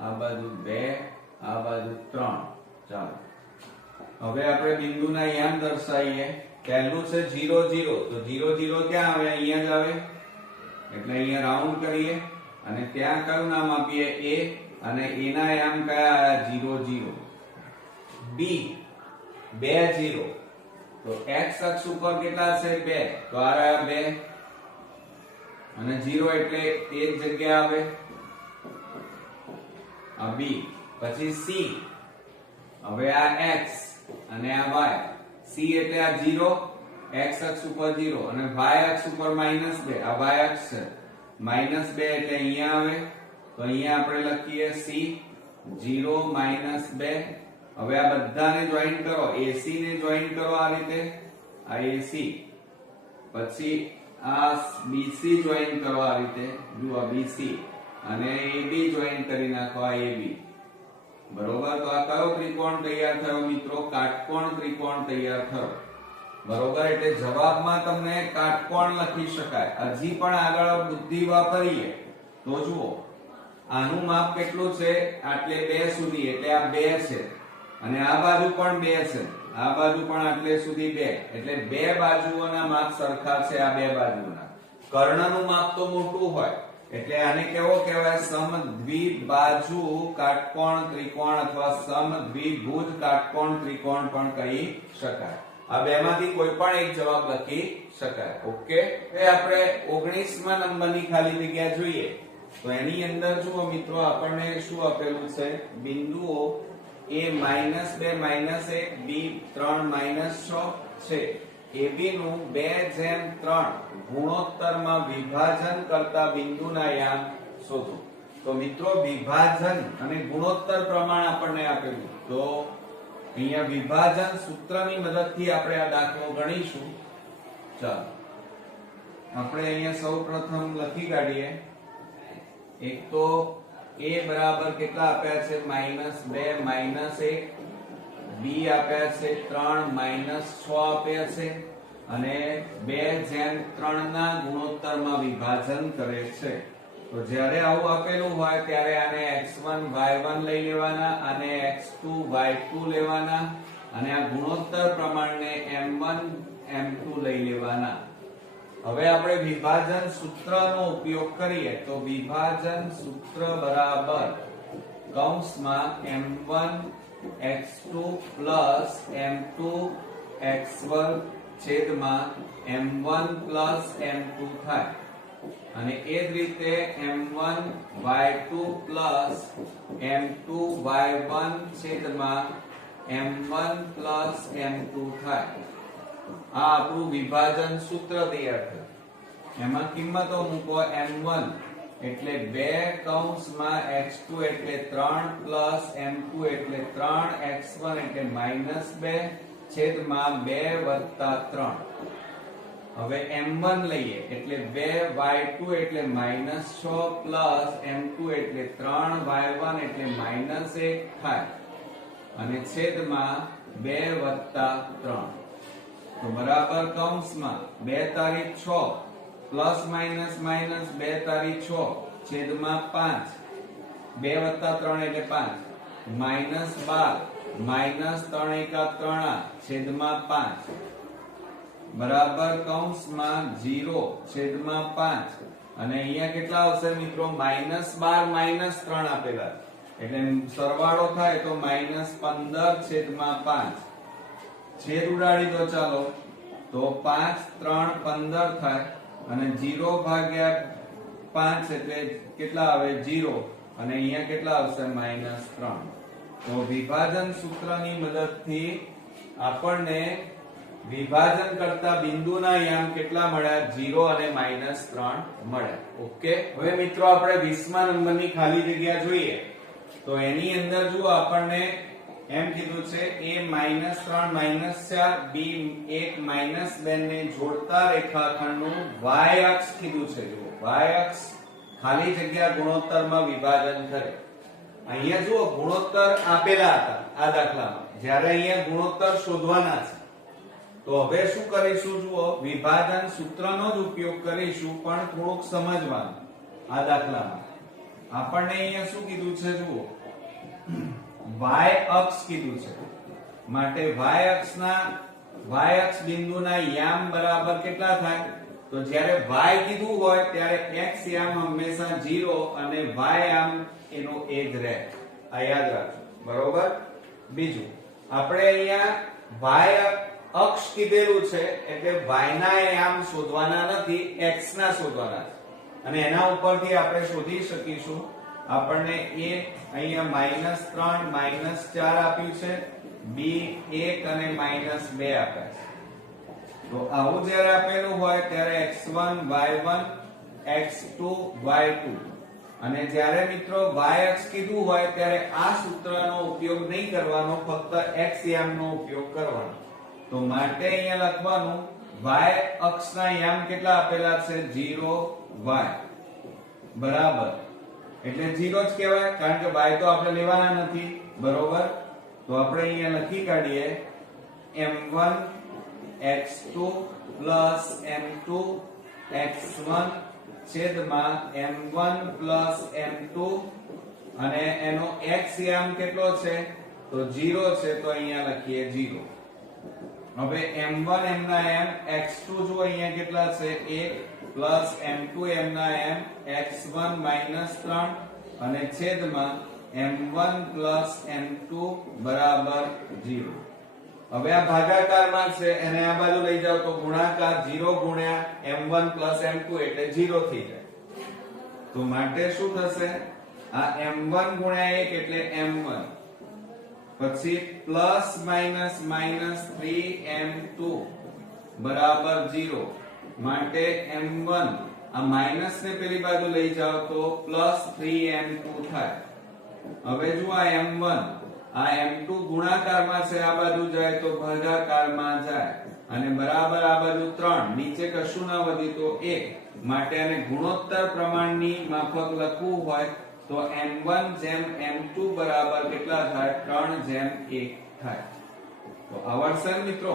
આ બાજુ 2, આ બાજુ 3. ચાલો, હવે આપણે બિંદુના યામ દર્શાવીએ. પહેલું છે 0 0, તો 0 0 ક્યાં આવે? અહીંયા જ આવે. એટલે અહીંયા રાઉન્ડ કરીએ અને ત્યાં કયું નામ આપીએ? a. અને a ના યામ કયા આવ્યા? 0 0. b 2 0, તો x અક્ષ ઉપર કેટલા છે? 2. તો આ રહ્યા 2 અને 0 એટલે તે જ જગ્યા આવે. આ b. પછી c. હવે આ x અને આ y. c એટલે આ 0, x અક્ષ ઉપર 0 અને y અક્ષ ઉપર -2. આ y અક્ષ છે. -2 એટલે અહીંયા આવે. તો અહીંયા આપણે લખીએ c 0 -2. હવે આ બધાને જોઈન કરો, AC ને જોઈન કરો આ રીતે. આ AC. પછી આ BC જોઈન કરો આ રીતે. જુઓ BC અને AB જોઈન કરી નાખો આ AB. બરોબર. તો આ કયો ત્રિકોણ તૈયાર થયો મિત્રો? કાટકોણ ત્રિકોણ તૈયાર થયો. બરોબર. એટલે જવાબમાં તમને કાટકોણ લખી શકાય. હજી પણ આગળ બુદ્ધિ વાપરીએ તો જુઓ, આનું માપ કેટલું છે? આટલે 2 સુધી, એટલે આ 2 છે, અને આ બાજુ પણ 2 છે, આ બાજુ પણ આટલે સુધી 2, એટલે 2 બાજુઓના માપ સરખા છે. આ 2 બાજુઓના કર્ણનું માપ તો મોટું હોય, એટલે આને કેવો કહેવાય? સમદ્વિબાજુ કાટકોણ ત્રિકોણ અથવા સમદ્વિભુજ કાટકોણ ત્રિકોણ પણ કહી શકાય. આ બેમાંથી કોઈ પણ એક જવાબ લખી શકાય. ઓકે. હવે આપણે 19મા નંબરની ખાલી જગ્યા જોઈએ. તો એની અંદર જુઓ મિત્રો, આપણને શું આપેલું છે? બિંદુઓ a -2 -1 b 3 -6 છે. AB નું 2:3 ગુણોત્તરમાં વિભાજન કરતા બિંદુના યામ શોધો. તો મિત્રો વિભાજન અને ગુણોત્તર પ્રમાણ આપણને આપેલું. તો અહીંયા વિભાજન સૂત્રની મદદથી આપણે આ દાખલો ગણીશું. ચાલો આપણે અહીંયા સૌપ્રથમ લખી કાઢીએ. એક તો a બરાબર કેટલા આપ્યા છે? -2 -1, b આપ્યા છે 3 -6 આપ્યા છે, અને 2:3 ના ગુણોત્તરમાં વિભાજન કરે છે. તો જ્યારે આવું આપેલું હોય ત્યારે આને x1 y1 લઈ લેવાના, અને x2 y2 લેવાના, અને આ ગુણોત્તર પ્રમાણને m1 m2 લઈ લેવાના. હવે આપણે વિભાજન સૂત્રનો ઉપયોગ કરીએ. તો વિભાજન સૂત્ર બરાબર કૌંસમાં m1 x2 plus m2 x1 છેદમાં m1 plus m2 થાય, અને એ જ રીતે m1 y2 plus m2 y1 છેદમાં m1 plus m2 થાય. આ આપણું વિભાજન સૂત્ર તૈયાર થયું. એમાં કિંમતો મૂકો. m1 એટલે 2 કૌંસમાં x2 એટલે 3 plus m2 એટલે 3, x1 એટલે -2 છેદમાં 2 વત્તા 3. હવે m1 લઈએ એટલે 2 y2 એટલે -6 plus m2 એટલે 3 y1 એટલે -1 થાય, અને છેદમાં 2 વત્તા 3. તો બરાબર કૌંસમાં 2 તારીખ 6 પ્લસ માઇનસ માઇનસ 2 તારી 6 છેદમાં 5, 2 વત્તા 3 એટલે 5, -12 માઇનસ 3 એકા 3 છેદમાં 5 બરાબર કૌંસમાં 0 છેદમાં 5, અને અહીંયા કેટલા આવશે મિત્રો? -12 -3 આપેલા, એટલે સરવાળો થાય તો -15 છેદમાં 5. છેદ ઉડાડી દો ચાલો, તો 5 3 15 થાય, અને 0 ભાગ્યા 5 એટલે કેટલા આવે? 0, અને અહીંયા કેટલા આવશે? -3. તો વિભાજન સૂત્રની મદદથી આપણને વિભાજન કરતા બિંદુના યામ કેટલા મળ્યા? 0 અને -3 મળ્યા. ઓકે. હવે મિત્રો આપણે 20મા નંબરની ખાલી જગ્યા જોઈએ. તો એની અંદર જુઓ, આપણને એમ કીધું છે a -3 -4 b 1 -2 ને જોડતા રેખાખંડનું y અક્ષ કીધું છે. જુઓ, y અક્ષ ખાલી જગ્યા ગુણોત્તરમાં વિભાજન કરે. અહીંયા જુઓ ગુણોત્તર આપેલા હતા આ દાખલામાં, જ્યારે અહીંયા ગુણોત્તર શોધવાના છે. તો હવે શું કરીશું? જુઓ, વિભાજન સૂત્રનો જ ઉપયોગ કરીશું, પણ થોડુંક સમજવાનું. આ દાખલામાં આપણને અહીંયા શું કીધું છે? જુઓ, y અક્ષ કીધું છે, માટે y અક્ષ બિંદુના યામ બરાબર કેટલા થાય? તો જ્યારે y કીધું હોય ત્યારે x યામ હંમેશા 0 અને y યામ એનો એ જ રહે. આ યાદ રાખજો. બરોબર. બીજું, આપણે અહીંયા y અક્ષ કીધેલું છે, એટલે y ના યામ શોધવાના નથી, x ના શોધવાના છે, અને એના ઉપરથી આપણે શોધી શકીશું. આપણને a અહીંયા -3 -4 આપ્યું છે, b 1 અને -2 આપ્યા છે. તો આવું જ્યારે આપેલું હોય ત્યારે x1 y1 x2 y2, અને જ્યારે મિત્રો y અક્ષ કીધું હોય ત્યારે આ સૂત્રનો ઉપયોગ નહીં કરવાનો, ફક્ત x યામનો ઉપયોગ કરવાનો. તો માટે અહીંયા લખવાનું y અક્ષના યામ કેટલા આપેલા છે? 0 y બરાબર એટલે 0 જ કહેવાય, કારણ કે y તો આપણે લેવાના નથી, બરોબર. તો આપણે અહીંયા લખી કાઢીએ m1 x2 m2 x1 છેદમાં m1 m2 અને એનો x યામ કેટલો છે તો 0 છે, તો અહીંયા લખીએ 0. હવે m1 m ના m x2 જો અહીંયા કેટલા છે 1 m2 m ના m x1 -3 અને છેદમાં m1 m2 બરાબર 0. હવે આ ભાગાકારમાં છે એને આ બાજુ લઈ જાવ તો ગુણાકાર 0 ગુણ્યા m1 m2 એટલે 0 થઈ જાય. તો માટે શું થશે, આ m1 ગુણ્યા 1 એટલે m1, પછી પ્લસ માઈનસ માઈનસ 3m2 બરાબર 0. માટે m1 આ માઈનસ ને પેલી બાજુ લઈ જાવ તો પ્લસ 3m2 થાય. હવે જો આ m1 આ m2 ગુણાકારમાં છે, આ બાજુ જાય તો ભાગાકારમાં જાય અને બરાબર આ બાજુ 3, નીચે કશું ના વધ્યું તો 1. માટે આને ગુણોત્તર પ્રમાણની માફક લખવું હોય તો m1 જેમ m2 બરાબર કેટલા થાય 3:1 થાય. તો આવડશે મિત્રો.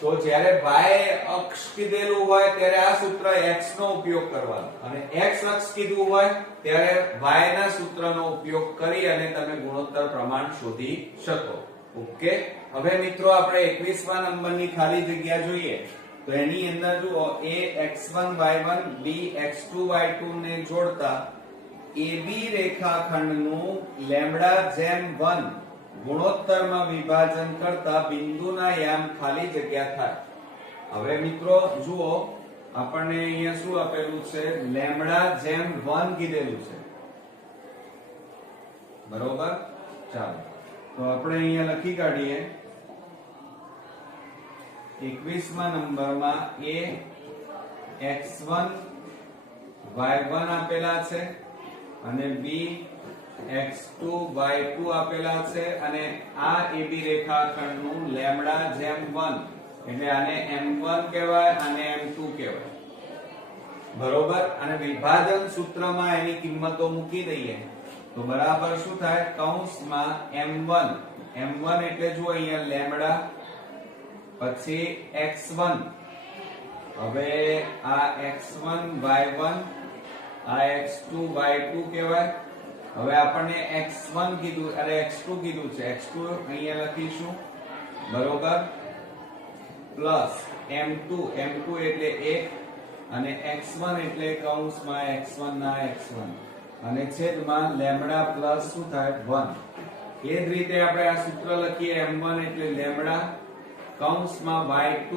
તો જ્યારે y અક્ષ કીધેલું હોય ત્યારે આ સૂત્ર x નો ઉપયોગ કરવાનો અને x અક્ષ કીધું હોય ત્યારે y ના સૂત્રનો ઉપયોગ કરી અને તમે ગુણોત્તર પ્રમાણ શોધી શકો. ઓકે. હવે મિત્રો આપણે 21મા નંબરની ખાલી જગ્યા જોઈએ તો એની અંદર જુઓ a x1 y1 b x2 y2 ને જોડતા AB રેખાખંડનું લેમ્બડા જેમ 1 ગુણોત્તરમાં વિભાજન કરતા બિંદુના યામ ખાલી જગ્યા થાય. હવે મિત્રો જુઓ આપણને અહીંયા શું આપેલું છે, લેમ્બડા જેમ 1 કીધેલું છે, બરોબર. ચાલો તો આપણે અહીંયા લખી કાઢીએ 21મા નંબરમાં a x1 y1 આપેલા છે અને b x2 y2 આપેલા છે અને આ AB રેખાખંડનું લેમ્બડા જેમ 1 એટલે આને m1 કહેવાય અને m2 કહેવાય, બરોબર. અને વિભાજન સૂત્રમાં એની કિંમતો મૂકી દઈએ તો બરાબર શું થાય, કૌંસમાં m1 એટલે જો અહીંયા લેમ્બડા, પછી x1, હવે આ x1 y1 આ x2 y2 કહેવાય. હવે આપણને x1 કીધું અને x2 કીધું છે, x2 અહીંયા લખીશું, બરોબર, પ્લસ m2 એટલે 1 અને x1 એટલે કૌંસમાં x1 ના x1 અને છેદમાં લેમ્બડા પ્લસ શું થાય 1. એ જ રીતે આપણે આ સૂત્ર લખીએ m1 એટલે લેમ્બડા કૌંસમાં y2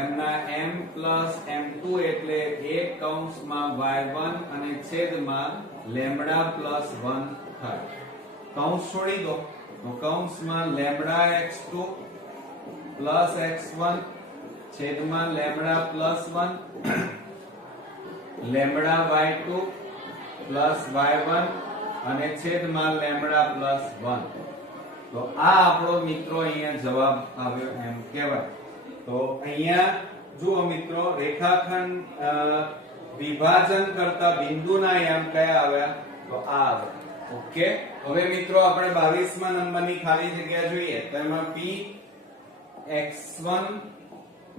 એમના m પ્લસ m2 એટલે 1 કૌંસમાં y1 અને છેદમાં લેમ્બડા પ્લસ 1 થાય. કૌંસ છોડી દો તો કૌંસમાં લેમ્બડા x2 પ્લસ x1 છેદમાં lambda plus 1 lambda y2 plus y1 અને છેદમાં લેમ્બડા પ્લસ 1. તો આ આપણો મિત્રો અહીંયા જવાબ આવ્યો એમ કહેવાય. તો અહીંયા જુઓ મિત્રો રેખાખંડ વિભાજન કરતા બિંદુના યામ કયા આવ્યા તો આ આવ્યા. ઓકે. હવે મિત્રો આપણે 22મા નંબરની ખાલી જગ્યા જોઈએ તો એમાં p x1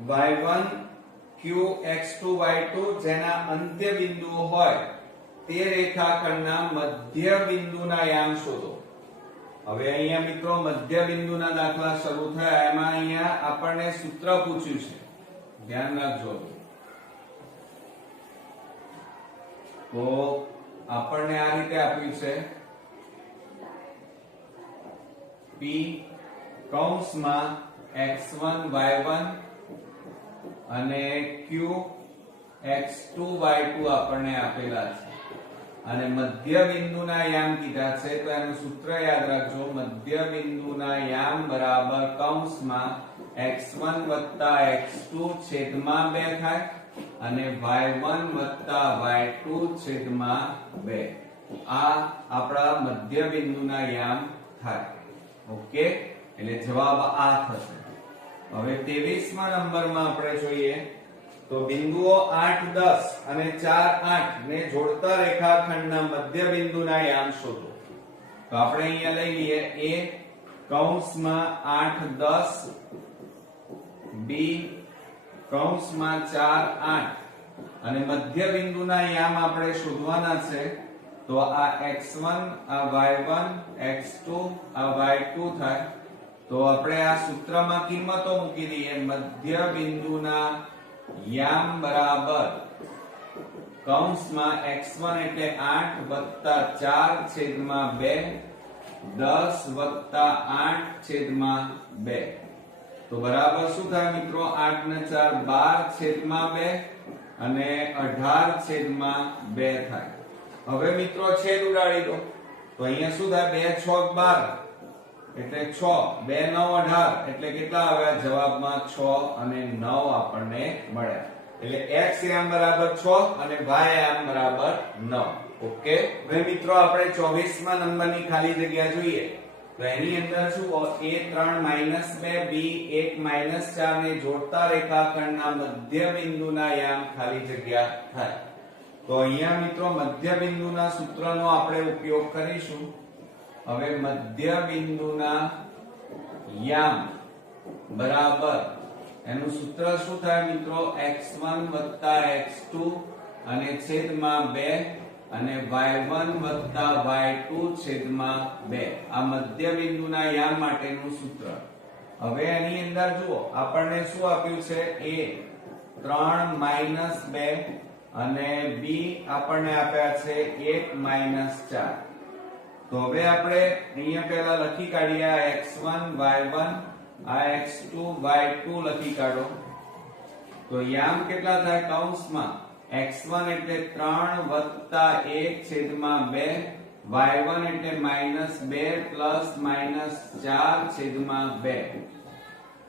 y1 q x2 y2 જેના અંત્ય બિંદુઓ હોય તે રેખાખંડના મધ્ય બિંદુના યામ શોધો. હવે અહીંયા મિત્રો મધ્ય બિંદુના દાખલા શરૂ થયા, એમાં અહીંયા આપણને સૂત્ર પૂછ્યું છે, ધ્યાન રાખજો. તો આપણને આ રીતે આપ્યું છે p કૌંસમાં x1 y1 અને q x2 y2 આપણને આપેલા છે અને મધ્ય બિંદુના યામ કીધા છે. તો એનું સૂત્ર યાદ રાખજો, મધ્ય બિંદુના યામ બરાબર કૌંસમાં x1 x2 છેદમાં 2 થાય અને y1 y2 છેદમાં 2. આ આપણા મધ્ય બિંદુના યામ થાય. ઓકે. એટલે જવાબ આ થશે. હવે 23મા નંબરમાં આપણે જોઈએ તો બિંદુઓ 8 10 અને 4 8 ને જોડતા રેખાખંડના મધ્ય બિંદુના યામ શોધો. તો આપણે અહીંયા લઈ લઈએ a કૌંસમાં 8 10 b કૌંસમાં 4 8 અને મધ્ય બિંદુના યામ આપણે શોધવાના છે. તો આ x1 આ y1 x2 આ y2 થાય. તો આપણે આ સૂત્રમાં કિંમતો મૂકી દઈએ. મધ્ય બિંદુના યામ બરાબર કૌંસમાં x1 એટલે 8 વત્તા 4 છેદમાં 2 10 વત્તા 8 છેદમાં 2. તો બરાબર શું થાય મિત્રો? 8 ને 4 12 છેદમાં 2 અને 18 છેદમાં 2 થાય. હવે મિત્રો છેદ ઉડાડી દો. તો અહીંયા શું થાય? 2 6 12 એટલે 6 2 9 18 એટલે કેટલા આવ્યા જવાબમાં? 6 અને 9 આપણને મળ્યા. એટલે x યામ બરાબર 6 અને y યામ બરાબર 9. ઓકે. હવે મિત્રો આપણે 24મા નંબરની ખાલી જગ્યા જોઈએ. તો એની અંદર શું? a3 2 b1 4 ને જોડતા રેખાખંડના મધ્ય બિંદુના યામ ખાલી જગ્યા થાય. તો અહીંયા મિત્રો મધ્ય બિંદુના સૂત્રનો આપણે ઉપયોગ કરીશું. હવે મધ્ય બિંદુના યામ બરાબર એનું સૂત્ર શું થાય મિત્રો? x1 x2 અને છેદમાં 2 અને y1 y2 છેદમાં 2. આ મધ્ય બિંદુના યામ માટેનું સૂત્ર. હવે એની અંદર જુઓ આપણને શું આપ્યું છે? a3 2 અને b આપણને આપ્યા છે 1 4. તો હવે આપણે અહીંયા પહેલા લખી કાઢીએ. આ x1 y1 આ x2 y2 લખી કાઢો. તો યામ કેટલા થાય? કૌંસમાં x1 એટલે 3 વત્તા 1 છેદમાં 2 y1 એટલે -2 પ્લસ -4 છેદમાં 2.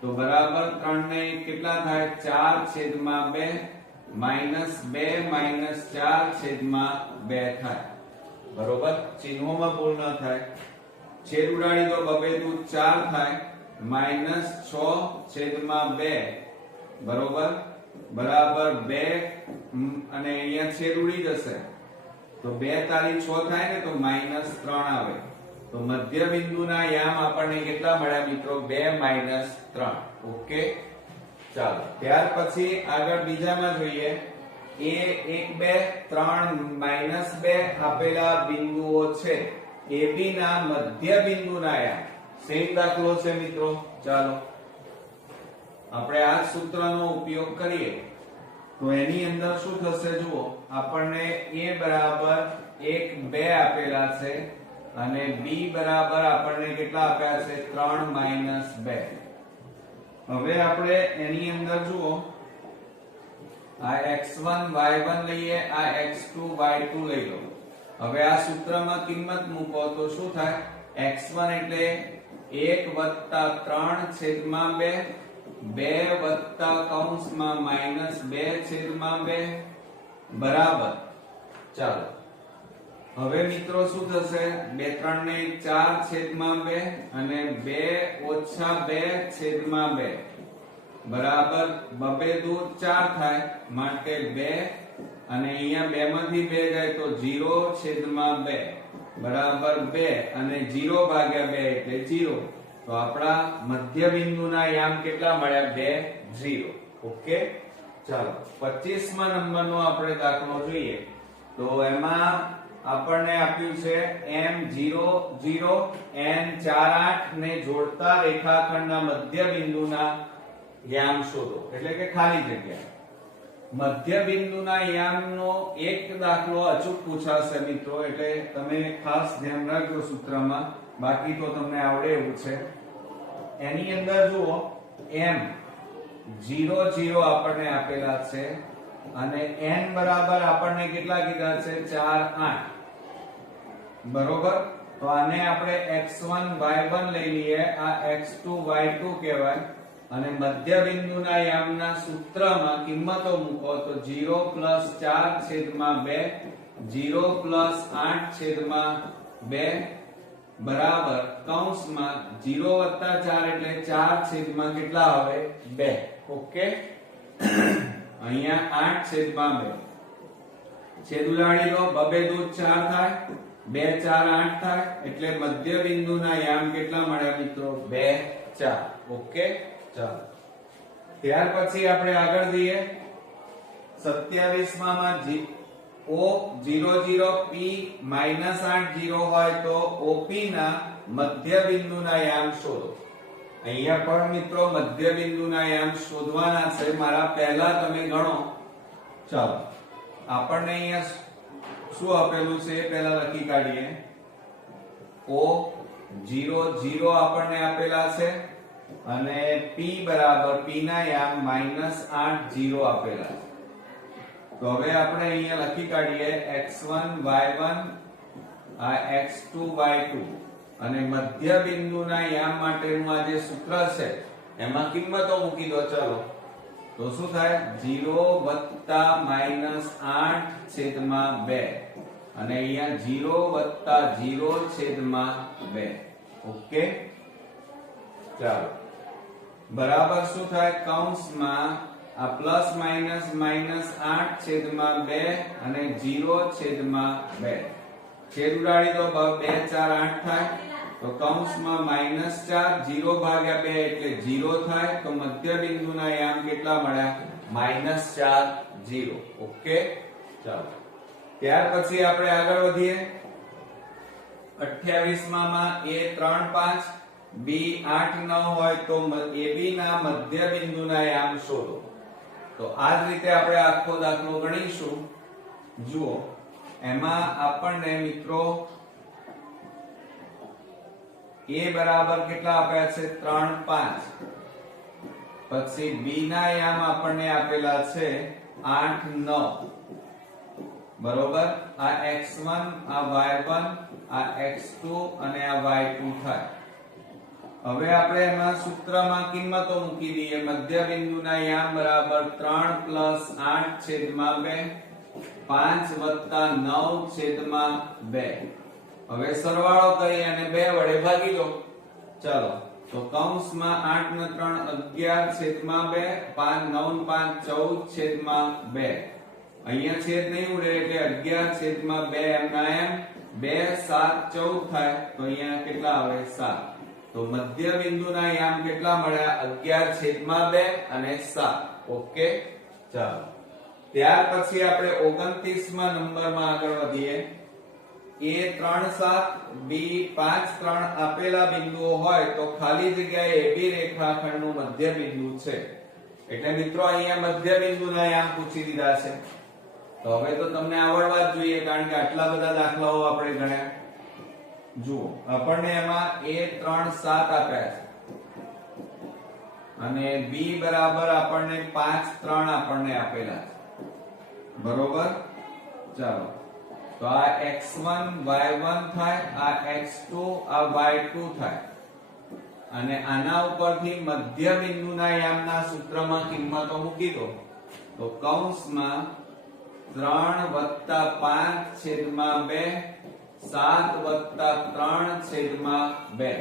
તો બરાબર 3 ને 1 કેટલા થાય? 4 છેદમાં 2 -2 -4 છેદમાં 2 થાય. બરોબર. ચિહ્નોમાં ભૂલ ન થાય. છેદ ઉડાડી દો. બબે દુ 4 થાય. -6 છેદમાં 2 બરોબર બરાબર 2 અને અહીંયા છેદ ઉડી જશે. તો 2 તારી 6 થાય ને તો -3 આવે. તો મધ્ય બિંદુના યામ આપણને કેટલા મળ્યા મિત્રો? 2 3. ઓકે. ચાલો ત્યાર પછી આગળ બીજામાં જોઈએ. a 1 2 3 -2 આપેલા બિંદુઓ છે. ab ના મધ્ય બિંદુના યામ. સેમ દાખલો છે મિત્રો. ચાલો આપણે આ સૂત્રનો ઉપયોગ કરીએ. તો એની અંદર શું થશે જુઓ. આપણને a બરાબર 1 2 આપેલા છે અને b બરાબર આપણને કેટલા આપ્યા છે? 3 2. હવે આપણે એની અંદર જુઓ આ x1 y1 લઈએ, આ x2 y2 લઈ લો. હવે આ સૂત્રમાં કિંમત મૂકો તો શું થાય? x1 એટલે 1 વત્તા 3 છેદમાં 2 2 વત્તા કૌંસમાં -2 છેદમાં 2 બરાબર. ચાલો હવે મિત્રો શું થશે? 2 3 ને 4 છેદમાં 2 અને 2 ઓછા 2 છેદમાં 2 બરાબર બબે દુ 4 થાય માટે 2 અને અહીંયા 2 માંથી 2 જાય તો 0 છેદમાં 2 બરાબર 2 અને 0 ભાગ્યા 2 એટલે 0. તો આપણા મધ્ય બિંદુના યામ કેટલા મળ્યા? 2 0. ઓકે. ચાલો 25મા નંબરનો આપણે દાખલો જોઈએ. તો એમાં આપણને આપ્યું છે m0 0 n 4 8 ને જોડતા રેખાખંડના મધ્ય બિંદુના યામ શોધો. એટલે કે ખાલી જગ્યા. મધ્ય બિંદુના યામનો એક દાખલો અચૂક પૂછાશે મિત્રો. એટલે તમે ખાસ ધ્યાન રાખજો સૂત્રમાં. બાકી તો તમને આવડે એવું છે. એની અંદર જુઓ m 0 0 આપણને આપેલા છે અને n બરાબર આપણને કેટલા કીધા છે? 4 8 બરોબર. તો આને આપણે x1 y1 લઈ લઈએ. આ x2 y2 કહેવાય. અને મધ્ય બિંદુના યામના સૂત્રમાં કિંમતો મૂકો તો 0 4 છેદમાં 2 0 8 છેદમાં 2 બરાબર કૌંસમાં 0 વત્તા 4 એટલે 4 છેદમાં કેટલા આવે? 2. ઓકે. અહીંયા 8/2 છેદ ઉડાડી દો, 2 2 4 થાય, 2 4 8 થાય, એટલે મધ્ય બિંદુના યામ કેટલા મળ્યા મિત્રો? 2 4. ઓકે, ચાલો ત્યાર પછી આપણે આગળ જઈએ 27 માં O00P -80 હોય તો OP ના મધ્ય બિંદુના યામ શોધો. અહીંયા પણ મિત્રો મધ્ય બિંદુના યામ શોધવાના છે. મારા પહેલા તમે ગણો. ચાલો આપણને અહીંયા શું આપેલું છે એ પહેલા લખી કાઢીએ. O00 આપણને આપેલા છે અને P બરાબર P ના યામ -80 આપેલા છે. તો હવે આપણે અહીંયા લખી કાઢીએ x1 y1 આ x2 y2 અને મધ્ય બિંદુના યામ માટેનું આ જે સૂત્ર છે એમાં કિંમતો મૂકી દો. ચલો તો શું થાય? 0 -8/2 અને અહીંયા 0 + 0/2. ઓકે, ચાલો બરાબર શું થાય? કૌંસમાં આ પ્લસ માઇનસ -8/2 અને 0/2. છેદ ઉડાડી દો, 2 4 8 થાય, તો કૌંસમાં -4 0/2 એટલે 0 થાય. તો મધ્ય બિંદુના યામ કેટલા મળ્યા? -4 0. ઓકે, ચાલો ત્યાર પછી આપણે આગળ વધીએ 28 માં A 3 5 B 8 9 હોય તો AB ના મધ્ય બિંદુના યામ શોધો. તો આ જ રીતે આપણે આખો દાખલો ગણીશું. જુઓ એમાં આપણને મિત્રો A બરાબર કેટલા આપ્યા છે? 3 5. પછી B ના યામ આપણને આપેલા છે 8 9. બરોબર, આ x1 આ y1 આ x2 અને આ y2 થાય. હવે આપણે એમાં સૂત્રમાં કિંમતો મૂકી દઈએ. મધ્ય બિંદુના યામ બરાબર 3 + 8/2 5 + 9/2. હવે સરવાળો કરી અને 2 વડે ભાગી દો. ચાલો તો કૌંસમાં 8 ને 3 11/2 5 9 5 14/2. અહીંયા છેદ નહીં ઉડે એટલે 11/2 એમના એમ 2 7 14 થાય. તો અહીંયા કેટલા આવે? 7. તો મધ્ય બિંદુના યામ કેટલા મળ્યા? 11/2 અને 7. ઓકે, ચાલો ત્યાર પછી આપણે 29મા નંબરમાં આગળ વધીએ. A 3 7 B 5 3 આપેલા બિંદુઓ હોય તો ખાલી જગ્યાએ AB રેખાખંડનું મધ્ય બિંદુ છે. એટલે મિત્રો અહીંયા મધ્ય બિંદુના યામ પૂછી દીધા છે. તો હવે તો તમને આવડવા જ જોઈએ કારણ કે આટલા બધા દાખલાઓ આપણે ગણ્યા. જુઓ આપણને એમાં A 3 7 આપ્યા છે અને B બરાબર આપણને 5 3 આપણને આપેલા છે. બરોબર, ચાલો તો આ x1 y1 થાય, આ x2 આ y2 થાય અને આના ઉપરથી મધ્ય બિંદુના યામના સૂત્રમાં કિંમતો મૂકી દો. તો કૌંસમાં 3 + 5/2 7 + 3/2.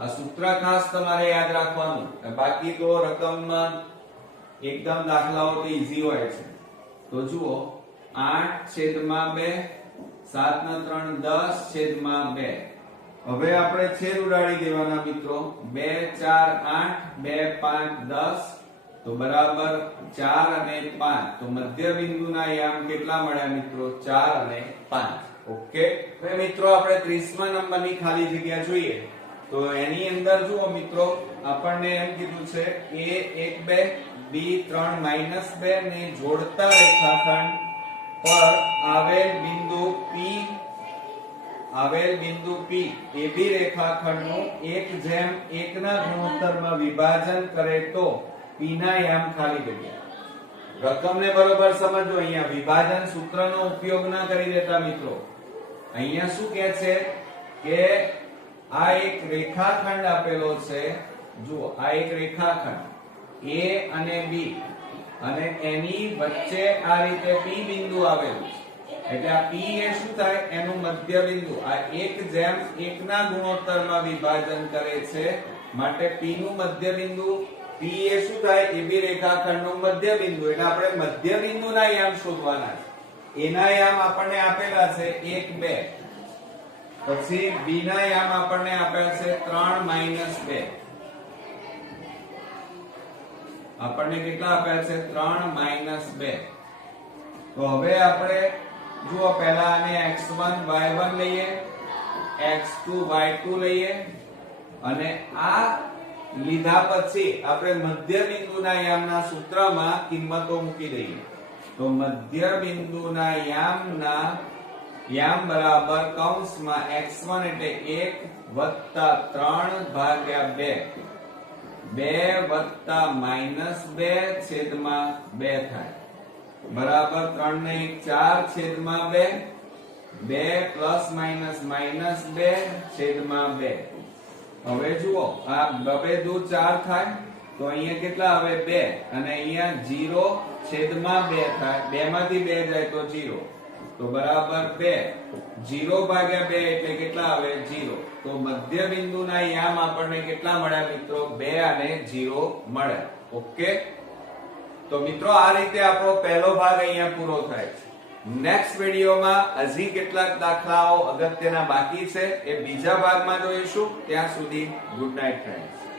આ સૂત્ર ખાસ તમારે યાદ રાખવાનું. બાકી તો રકમમાં એકદમ દાખલાઓ તો ઈઝી હોય છે. તો જુઓ 8/2 7 ને 3 10/2. હવે આપણે છેદ ઉડાડી દેવાના મિત્રો. 2 4 8 2 5 10. તો બરાબર 4 અને 5. તો મધ્ય બિંદુના યામ કેટલા મળ્યા મિત્રો? 4 અને 5. ઓકે, હવે મિત્રો આપણે 30મા નંબરની ખાલી જગ્યા જોઈએ. તો એની અંદર જુઓ મિત્રો આપણને એમ કીધું છે A 1 2 B 3 -2 ને જોડતા રેખાખંડ પર આવેલ બિંદુ P AB રેખાખંડનું 1:1 ના ગુણોત્તરમાં વિભાજન કરે તો P ના યામ ખાલી જગ્યા. રકમને બરોબર સમજો. અહીંયા વિભાજન સૂત્રનો ઉપયોગ ના કરી દેતા મિત્રો. અહીંયા શું કહે છે કે આ એક રેખાખંડ આપેલો છે. જુઓ આ એક રેખાખંડ A અને B અને એની વચ્ચે આ રીતે P બિંદુ આવેલું છે. એટલે આ P એ શું થાય? એનું મધ્ય બિંદુ. આ 1:1 ના ગુણોત્તરમાં વિભાજન કરે છે માટે P નું મધ્ય બિંદુ P એ શું થાય AB રેખાખંડનું મધ્ય બિંદુ એટલે આપણે મધ્ય બિંદુના યામ શોધવાના છે એના યામ આપણને આપેલા છે 1 2 પછી B ના યામ આપણને આપેલા છે 3 2 આપણને કેટલા આપ્યા છે 3 2 તો હવે આપણે જુઓ પહેલા આને x1 y1 લઈએ x2 y2 લઈએ અને આ લીધા પછી આપણે મધ્ય બિંદુના યામના સૂત્રમાં કિંમતો મૂકી દઈએ તો મધ્ય બિંદુના યામ બરાબર કૌંસમાં x1 એટલે 1 3 ભાગ્યા 2 2 2 છેદમાં 2 થાય બરાબર 3 ને 4 છેદમાં 2 2 પ્લસ માઇનસ માઇનસ 2 છેદમાં 2 હવે જુઓ આ 2 દૂ 4 થાય તો અહીંયા કેટલા આવે 2 અને અહીંયા 0 છેદમાં 2 થાય 2 માંથી 2 જાય તો 0 તો બરાબર 2 0 ભાગ્યા 2 એટલે કેટલા આવે 0 તો મધ્ય બિંદુના યામ આપણને કેટલા મળ્યા મિત્રો 2 અને 0 મળ્યા ઓકે તો મિત્રો આ રીતે આપણો પહેલો ભાગ અહીંયા પૂરો થાય છે નેક્સ્ટ વિડિયોમાં હજી કેટલાક દાખલાઓ અગત્યના બાકી છે એ બીજા ભાગમાં જોઈશું ત્યાં સુધી ગુડ નાઇટ ફ્રેન્ડ્સ